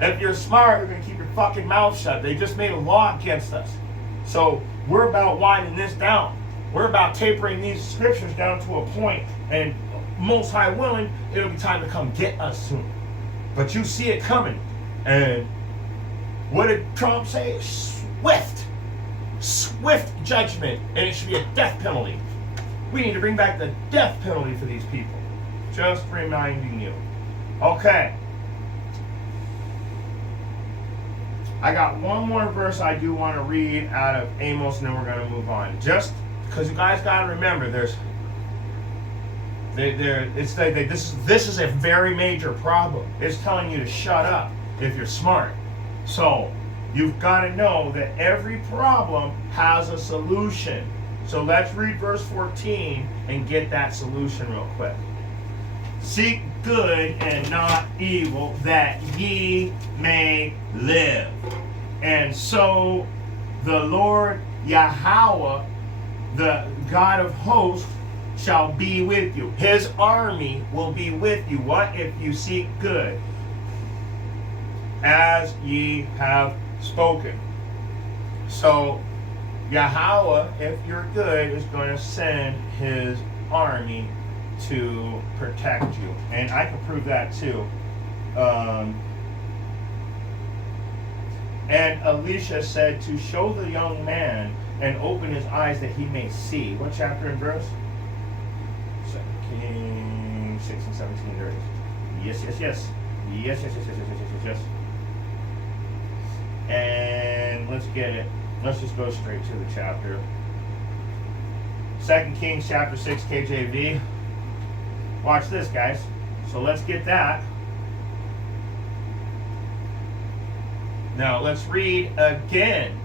If you're smart, you're going to keep your fucking mouth shut. They just made a law against us. So we're about winding this down. We're about tapering these scriptures down to a point, and most high willing, it'll be time to come get us soon. But you see it coming. And what did Trump say? Swift judgment, and it should be a death penalty. We need to bring back the death penalty for these people. Just reminding you. Okay. I got one more verse I do want to read out of Amos, and then we're going to move on. Just because you guys got to remember, this is a very major problem. It's telling you to shut up if you're smart. So you've got to know that every problem has a solution. So let's read verse 14 and get that solution real quick. Seek good and not evil, that ye may live. And so the Lord Yahweh, the God of hosts, shall be with you. His army will be with you. What? If you seek good, as ye have spoken. So Yahweh, if you're good, is going to send his army to protect you. And I can prove that too. And Elisha said to show the young man and open his eyes that he may see. What chapter and verse? 2 Kings 6 and 17. There it is. Yes. And let's get it. Let's just go straight to the chapter. 2 Kings chapter 6 KJV. Watch this, guys. So let's get that. Now let's read again.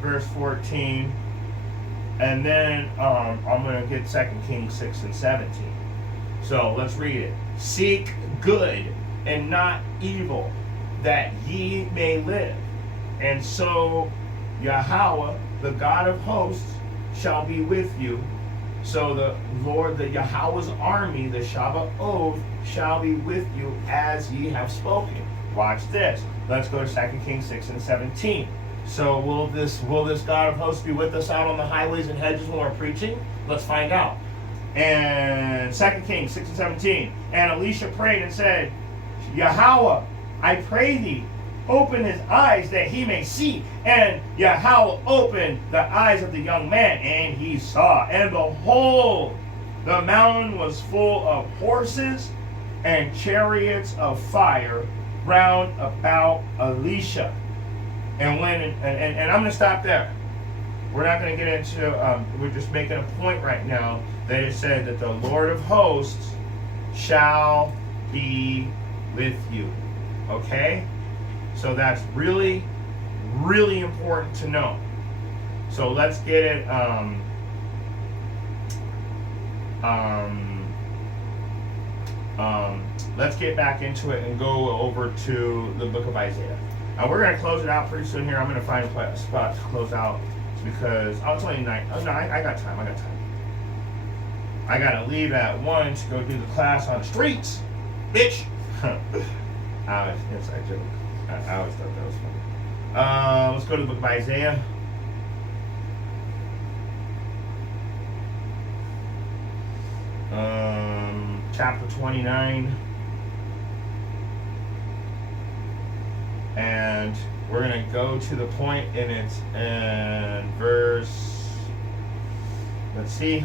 Verse 14. And then I'm going to get 2 Kings 6 and 17. So let's read it. Seek good and not evil, that ye may live. And so Yahweh, the God of hosts, shall be with you. So the Lord, the Yahweh's army, the Shabbat oath, shall be with you as ye have spoken. Watch this. Let's go to 2 Kings 6 and 17. So will this God of hosts be with us out on the highways and hedges when we're preaching? Let's find out. And 2 Kings 6 and 17. And Elisha prayed and said, Yahweh, I pray thee, open his eyes that he may see. And Yahweh opened the eyes of the young man, and he saw. And behold, the mountain was full of horses and chariots of fire round about Elisha. And I'm going to stop there. We're not going to get into, we're just making a point right now that it said that the Lord of hosts shall be with you. Okay? So that's really, really important to know. So let's get it, let's get back into it and go over to the book of Isaiah. We're going to close it out pretty soon here. I'm going to find a spot to close out because I'll tell you tonight. Oh, no, I got time. I got to leave at 1 to go do the class on the streets. Bitch. Inside joke. I always thought that was funny. Let's go to the book of Isaiah. Chapter 29. And we're going to go to the point, and it's in verse, let's see.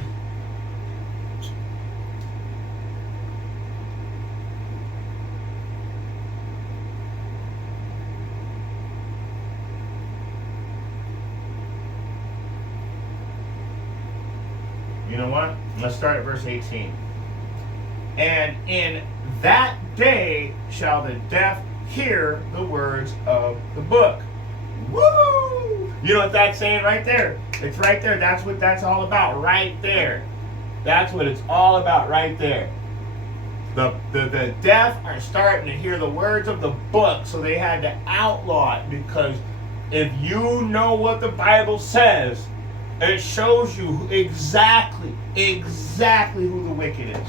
You know what? Let's start at verse 18. And in that day shall the deaf hear the words of the book. Woo! You know what that's saying right there? It's right there. That's what that's all about right there. That's what it's all about right there. The deaf are starting to hear the words of the book, so they had to outlaw it, because if you know what the Bible says, it shows you exactly who the wicked is.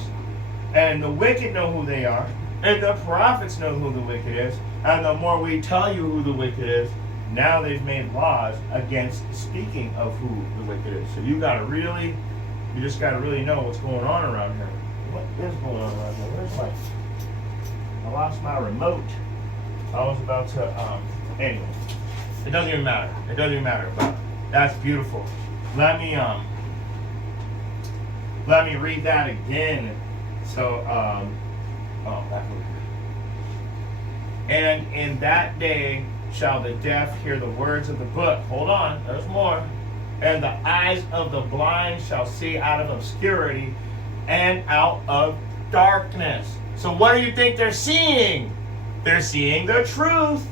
And the wicked know who they are. And the prophets know who the wicked is. And the more we tell you who the wicked is, now they've made laws against speaking of who the wicked is. So you just gotta really know what's going on around here. What is going on around here? Where's I lost my remote. I was about to, anyway. It doesn't even matter, but that's beautiful. Let me read that again. So, back over here. And in that day shall the deaf hear the words of the book. Hold on, there's more. And the eyes of the blind shall see out of obscurity and out of darkness. So what do you think they're seeing? They're seeing the truth.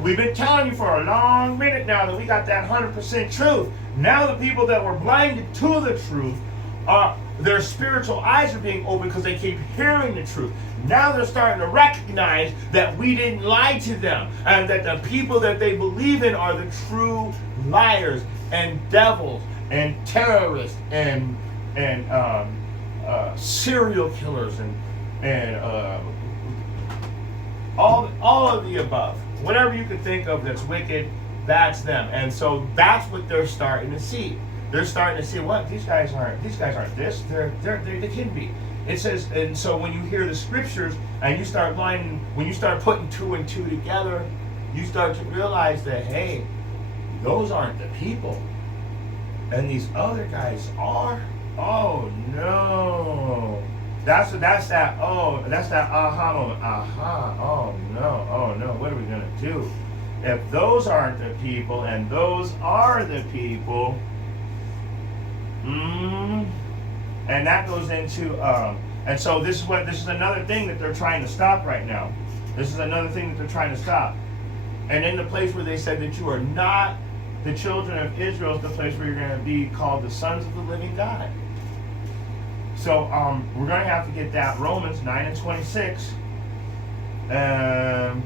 We've been telling you for a long minute now that we got that 100% truth. Now the people that were blinded to the truth, their spiritual eyes are being opened because they keep hearing the truth. Now they're starting to recognize that we didn't lie to them, and that the people that they believe in are the true liars and devils and terrorists and serial killers and all of the above. Whatever you can think of that's wicked, that's them. And so that's what they're starting to see. They're starting to see, what, these guys aren't this, they can be. It says, and so when you hear the scriptures and you start when you start putting 2 and 2 together, you start to realize that, hey, those aren't the people. And these other guys are. Oh no. That's that aha moment. Aha. Oh no. What are we gonna do? If those aren't the people and those are the people, and that goes into and so this is another thing that they're trying to stop right now. This is another thing that they're trying to stop. And in the place where they said that you are not the children of Israel is the place where you're going to be called the sons of the living God. So we're going to have to get that Romans 9 and 26. I'm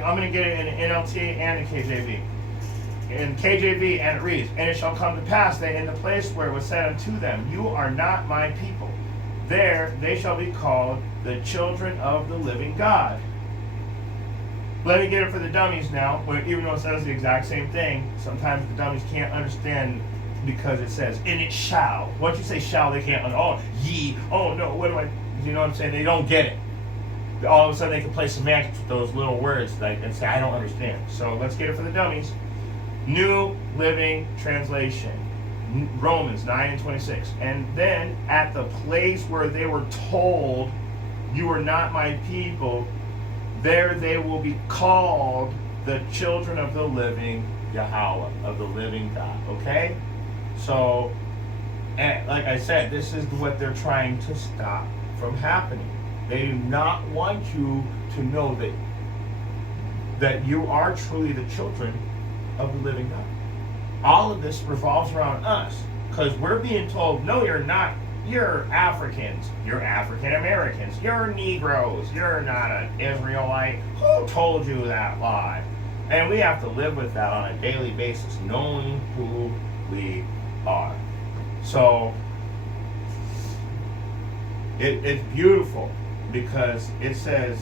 going to get it in the NLT and the KJV. In KJV, and it reads, and it shall come to pass that in the place where it was said unto them, you are not my people, there they shall be called the children of the living God. Let me get it for the dummies now, even though it says the exact same thing. Sometimes the dummies can't understand because it says, and it shall. Once you say shall, they can't, ye, oh no, what do I, you know what I'm saying? They don't get it. All of a sudden they can play semantics with those little words and say, I don't understand. So let's get it for the dummies. New Living Translation, Romans 9 and 26. And then at the place where they were told, you are not my people, there they will be called the children of the living Yahweh, of the living God. Okay? So, and like I said, this is what they're trying to stop from happening. They do not want you to know that you are truly the children of the living God. All of this revolves around us. Because we're being told, no, you're not. You're Africans. You're African Americans. You're Negroes. You're not an Israelite. Who told you that lie? And we have to live with that on a daily basis, knowing who we are. So it's beautiful because it says,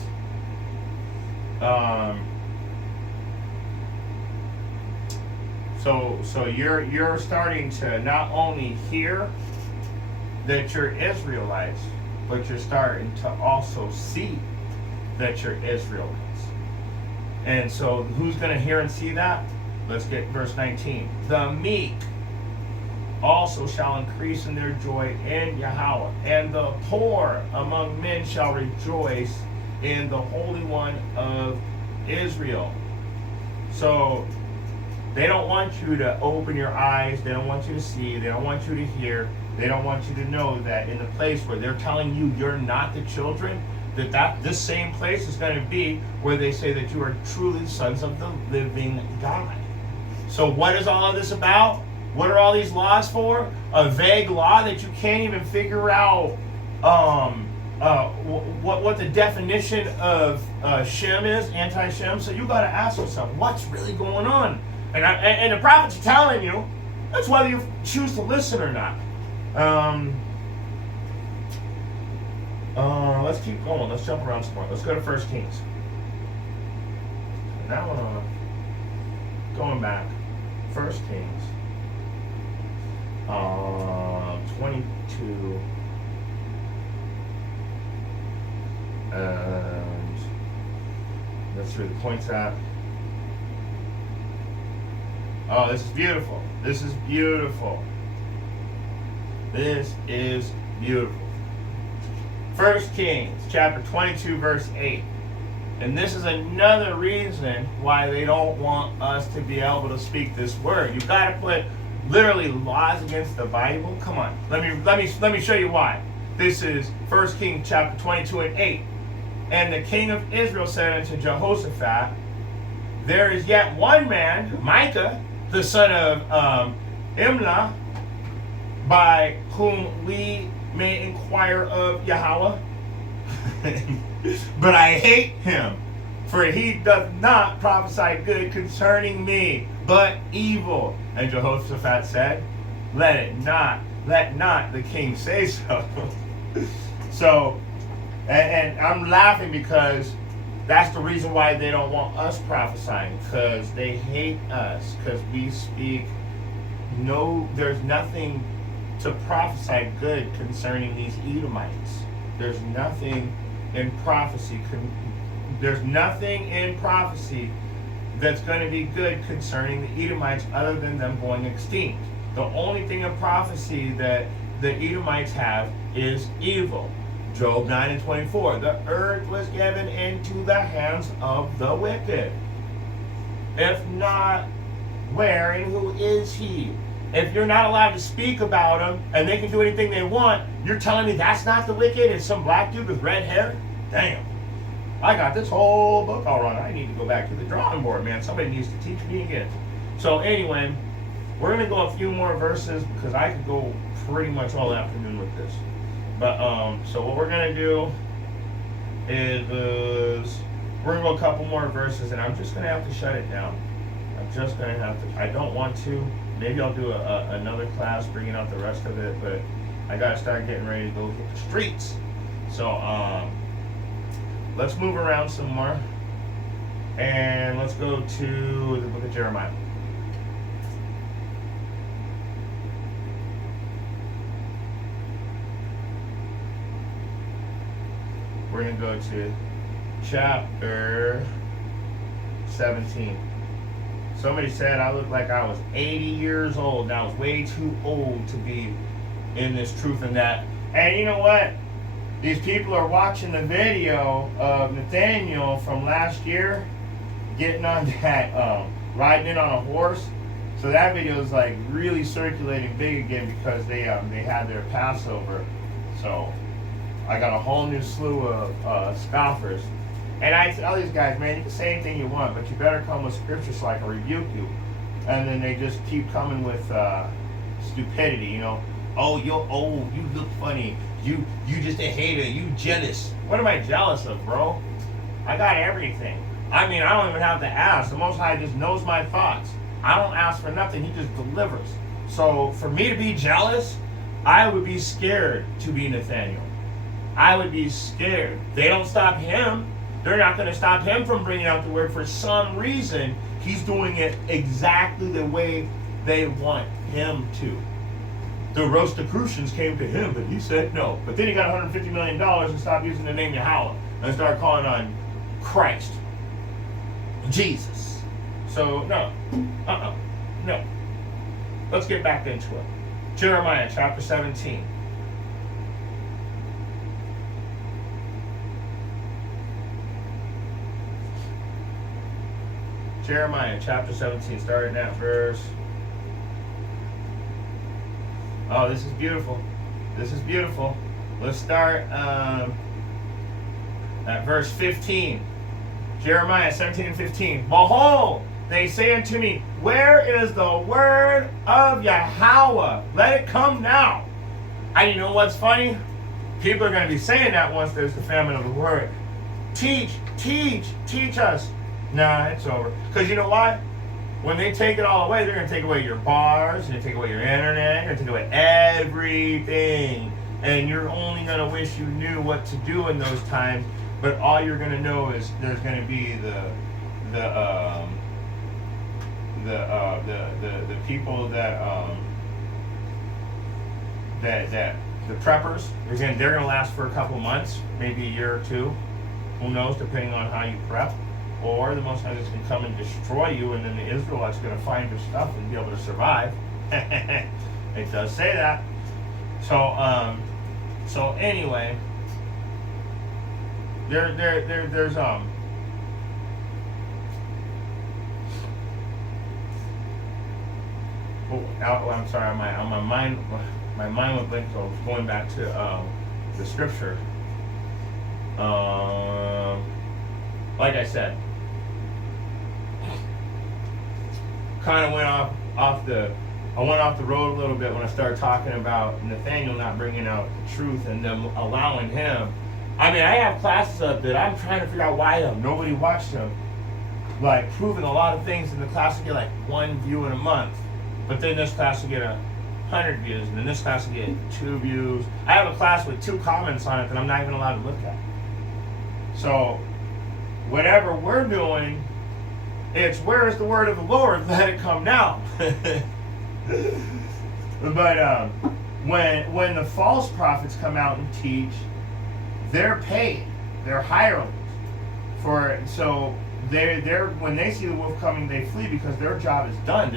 so you're starting to not only hear that you're Israelites, but you're starting to also see that you're Israelites. And so who's going to hear and see that? Let's get verse 19. The meek also shall increase in their joy in Yahweh, and the poor among men shall rejoice in the Holy One of Israel. So they don't want you to open your eyes. They don't want you to see. They don't want you to hear. They don't want you to know that in the place where they're telling you you're not the children, that this same place is going to be where they say that you are truly sons of the living God. So what is all of this about? What are all these laws for? A vague law that you can't even figure out what the definition of Shem is, anti-Shem. So you got to ask yourself, what's really going on? And the prophets are telling you. That's whether you choose to listen or not. Let's keep going. Let's jump around some more. Let's go to 1 Kings. Now, going back, 1 Kings, 22, and that's where the point's at. Oh, this is beautiful. This is beautiful. This is beautiful. 1 Kings chapter 22 verse 8. And this is another reason why they don't want us to be able to speak this word. You've got to put literally laws against the Bible. Come on. Let me show you why. This is 1 Kings chapter 22 and 8. And the king of Israel said unto Jehoshaphat, there is yet one man, Micah, the son of Imlah, by whom we may inquire of Yahweh. But I hate him, for he doth not prophesy good concerning me, but evil. And Jehoshaphat said, let not the king say so. So, and I'm laughing because that's the reason why they don't want us prophesying, because they hate us, because we speak there's nothing to prophesy good concerning these Edomites. There's nothing in prophecy. There's nothing in prophecy that's going to be good concerning the Edomites other than them going extinct. The only thing in prophecy that the Edomites have is evil. Job 9 and 24. The earth was given into the hands of the wicked. If not, where and who is he? If you're not allowed to speak about them and they can do anything they want, you're telling me that's not the wicked? It's some black dude with red hair? Damn. I got this whole book all wrong. I need to go back to the drawing board, man. Somebody needs to teach me again. So anyway, we're going to go a few more verses because I could go pretty much all afternoon with this. But, so what we're going to do is we're going to go a couple more verses and I'm just going to have to shut it down. I'm just going to have to. I don't want to. Maybe I'll do another class bringing out the rest of it, but I got to start getting ready to go hit the streets. So, let's move around some more. And let's go to the book of Jeremiah. We're going to go to chapter 17. Somebody said I looked like I was 80 years old, and I was way too old to be in this truth and that. And you know what? These people are watching the video of Nathaniel from last year getting on that, riding in on a horse. So that video is like really circulating big again because they had their Passover. So I got a whole new slew of scoffers. And I tell these guys, man, you can say anything you want, but you better come with scripture so I can rebuke you. And then they just keep coming with stupidity, you know. Oh, you're old. You look funny. You just a hater. You jealous. What am I jealous of, bro? I got everything. I mean, I don't even have to ask. The Most High just knows my thoughts. I don't ask for nothing. He just delivers. So for me to be jealous, I would be scared to be Nathaniel. I would be scared. They don't stop him. They're not going to stop him from bringing out the word. For some reason, he's doing it exactly the way they want him to. The Rosicrucians came to him, but he said no. But then he got $150 million and stopped using the name Yahweh and started calling on Christ, Jesus. So no, no. Let's get back into it. Jeremiah chapter 17. Jeremiah chapter 17, starting at verse. Oh, this is beautiful. This is beautiful. Let's start at verse 15. Jeremiah 17:15. Behold, they say unto me, where is the word of Yahweh? Let it come now. And you know what's funny? People are going to be saying that once there's the famine of the word. Teach us. Nah, it's over. Because you know what? When they take it all away, they're going to take away your bars, they're going to take away your internet, they're going to take away everything. And you're only going to wish you knew what to do in those times. But all you're going to know is there's going to be the people that the preppers. They're going to last for a couple months, maybe a year or two. Who knows, depending on how you prep. Or the Most High is going to come and destroy you, and then the Israelites are going to find your stuff and be able to survive. It does say that. So anyway, there's oh, I'm sorry, my mind was blank, so I was going back to the scripture. Like I said, kind of went off the road a little bit when I started talking about Nathaniel not bringing out the truth and them allowing him. I mean, I have classes up that I'm trying to figure out why nobody watched him. Like, proving a lot of things in the class will get like 1 view in a month. But then this class will get 100 views, and then this class will get 2 views. I have a class with 2 comments on it that I'm not even allowed to look at. So, whatever we're doing, it's where is the word of the Lord? Let it come now. But when the false prophets come out and teach, they're paid. They're hirelings. So they're when they see the wolf coming, they flee because their job is done.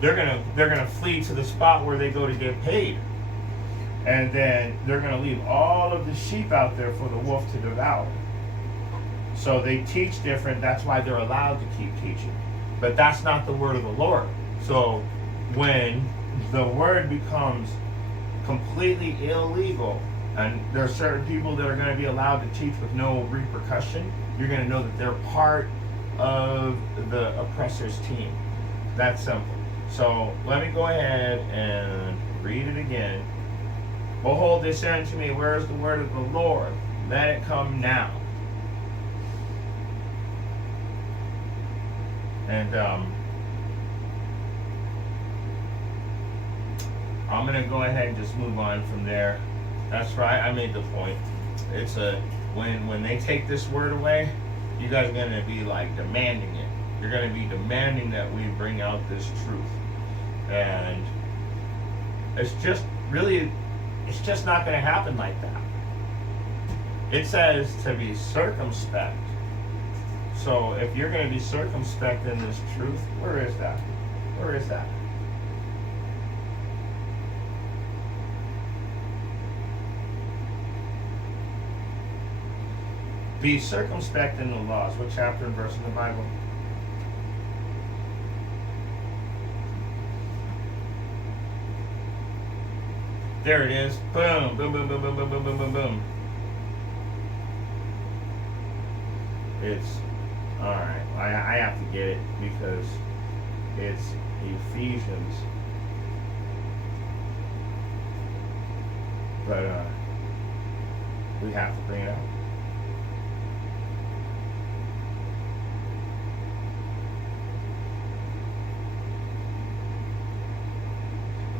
They're gonna flee to the spot where they go to get paid, and then they're gonna leave all of the sheep out there for the wolf to devour. So they teach different. That's why they're allowed to keep teaching. But that's not the word of the Lord. So when the word becomes completely illegal, and there are certain people that are going to be allowed to teach with no repercussion, you're going to know that they're part of the oppressor's team. That's simple. So let me go ahead and read it again. Behold, they say unto me, where is the word of the Lord? Let it come now. And I'm going to go ahead and just move on from there. That's right, I made the point. It's when they take this word away, you guys are going to be like demanding it. You're going to be demanding that we bring out this truth. And it's just not going to happen like that. It says to be circumspect. So if you're going to be circumspect in this truth, where is that? Where is that? Be circumspect in the laws. What chapter and verse in the Bible? There it is. Boom, boom, boom, boom, boom, boom, boom, boom, boom, boom. It's all right. I have to get it because it's Ephesians But we have to bring it out.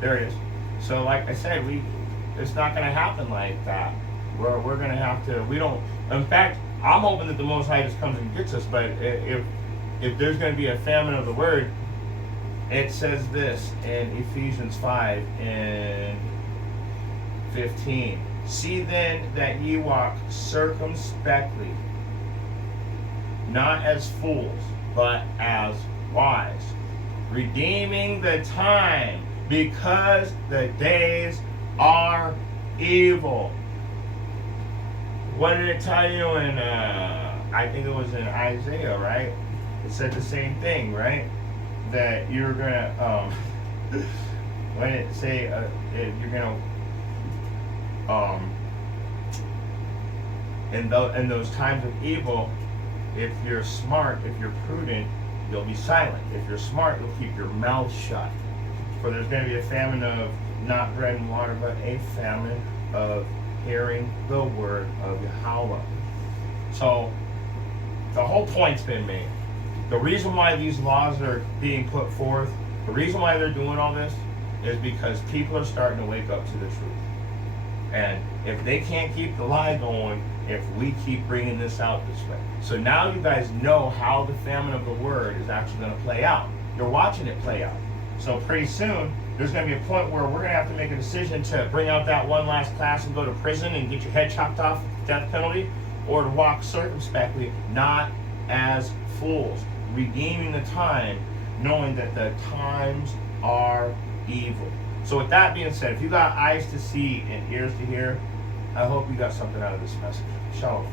There it is. So like I said, it's not gonna happen like that. We're gonna have to, in fact, I'm hoping that the Most High just comes and gets us, but if there's gonna be a famine of the word, it says this in Ephesians 5 and 15. See then that ye walk circumspectly, not as fools, but as wise, redeeming the time, because the days are evil. What did it tell you in, I think it was in Isaiah, right? It said the same thing, right? That you're gonna, when it say, you're gonna, in those times of evil, if you're smart, if you're prudent, you'll be silent. If you're smart, you'll keep your mouth shut. For there's going to be a famine of not bread and water, but a famine of hearing the word of Yahweh. So the whole point's been made. The reason why these laws are being put forth, the reason why they're doing all this, is because people are starting to wake up to the truth. And if they can't keep the lie going, if we keep bringing this out this way. So now you guys know how the famine of the word is actually going to play out. You're watching it play out. So pretty soon, there's going to be a point where we're going to have to make a decision to bring out that one last class and go to prison and get your head chopped off, death penalty, or to walk circumspectly, not as fools, redeeming the time, knowing that the times are evil. So with that being said, if you got eyes to see and ears to hear, I hope you got something out of this message. Shalom.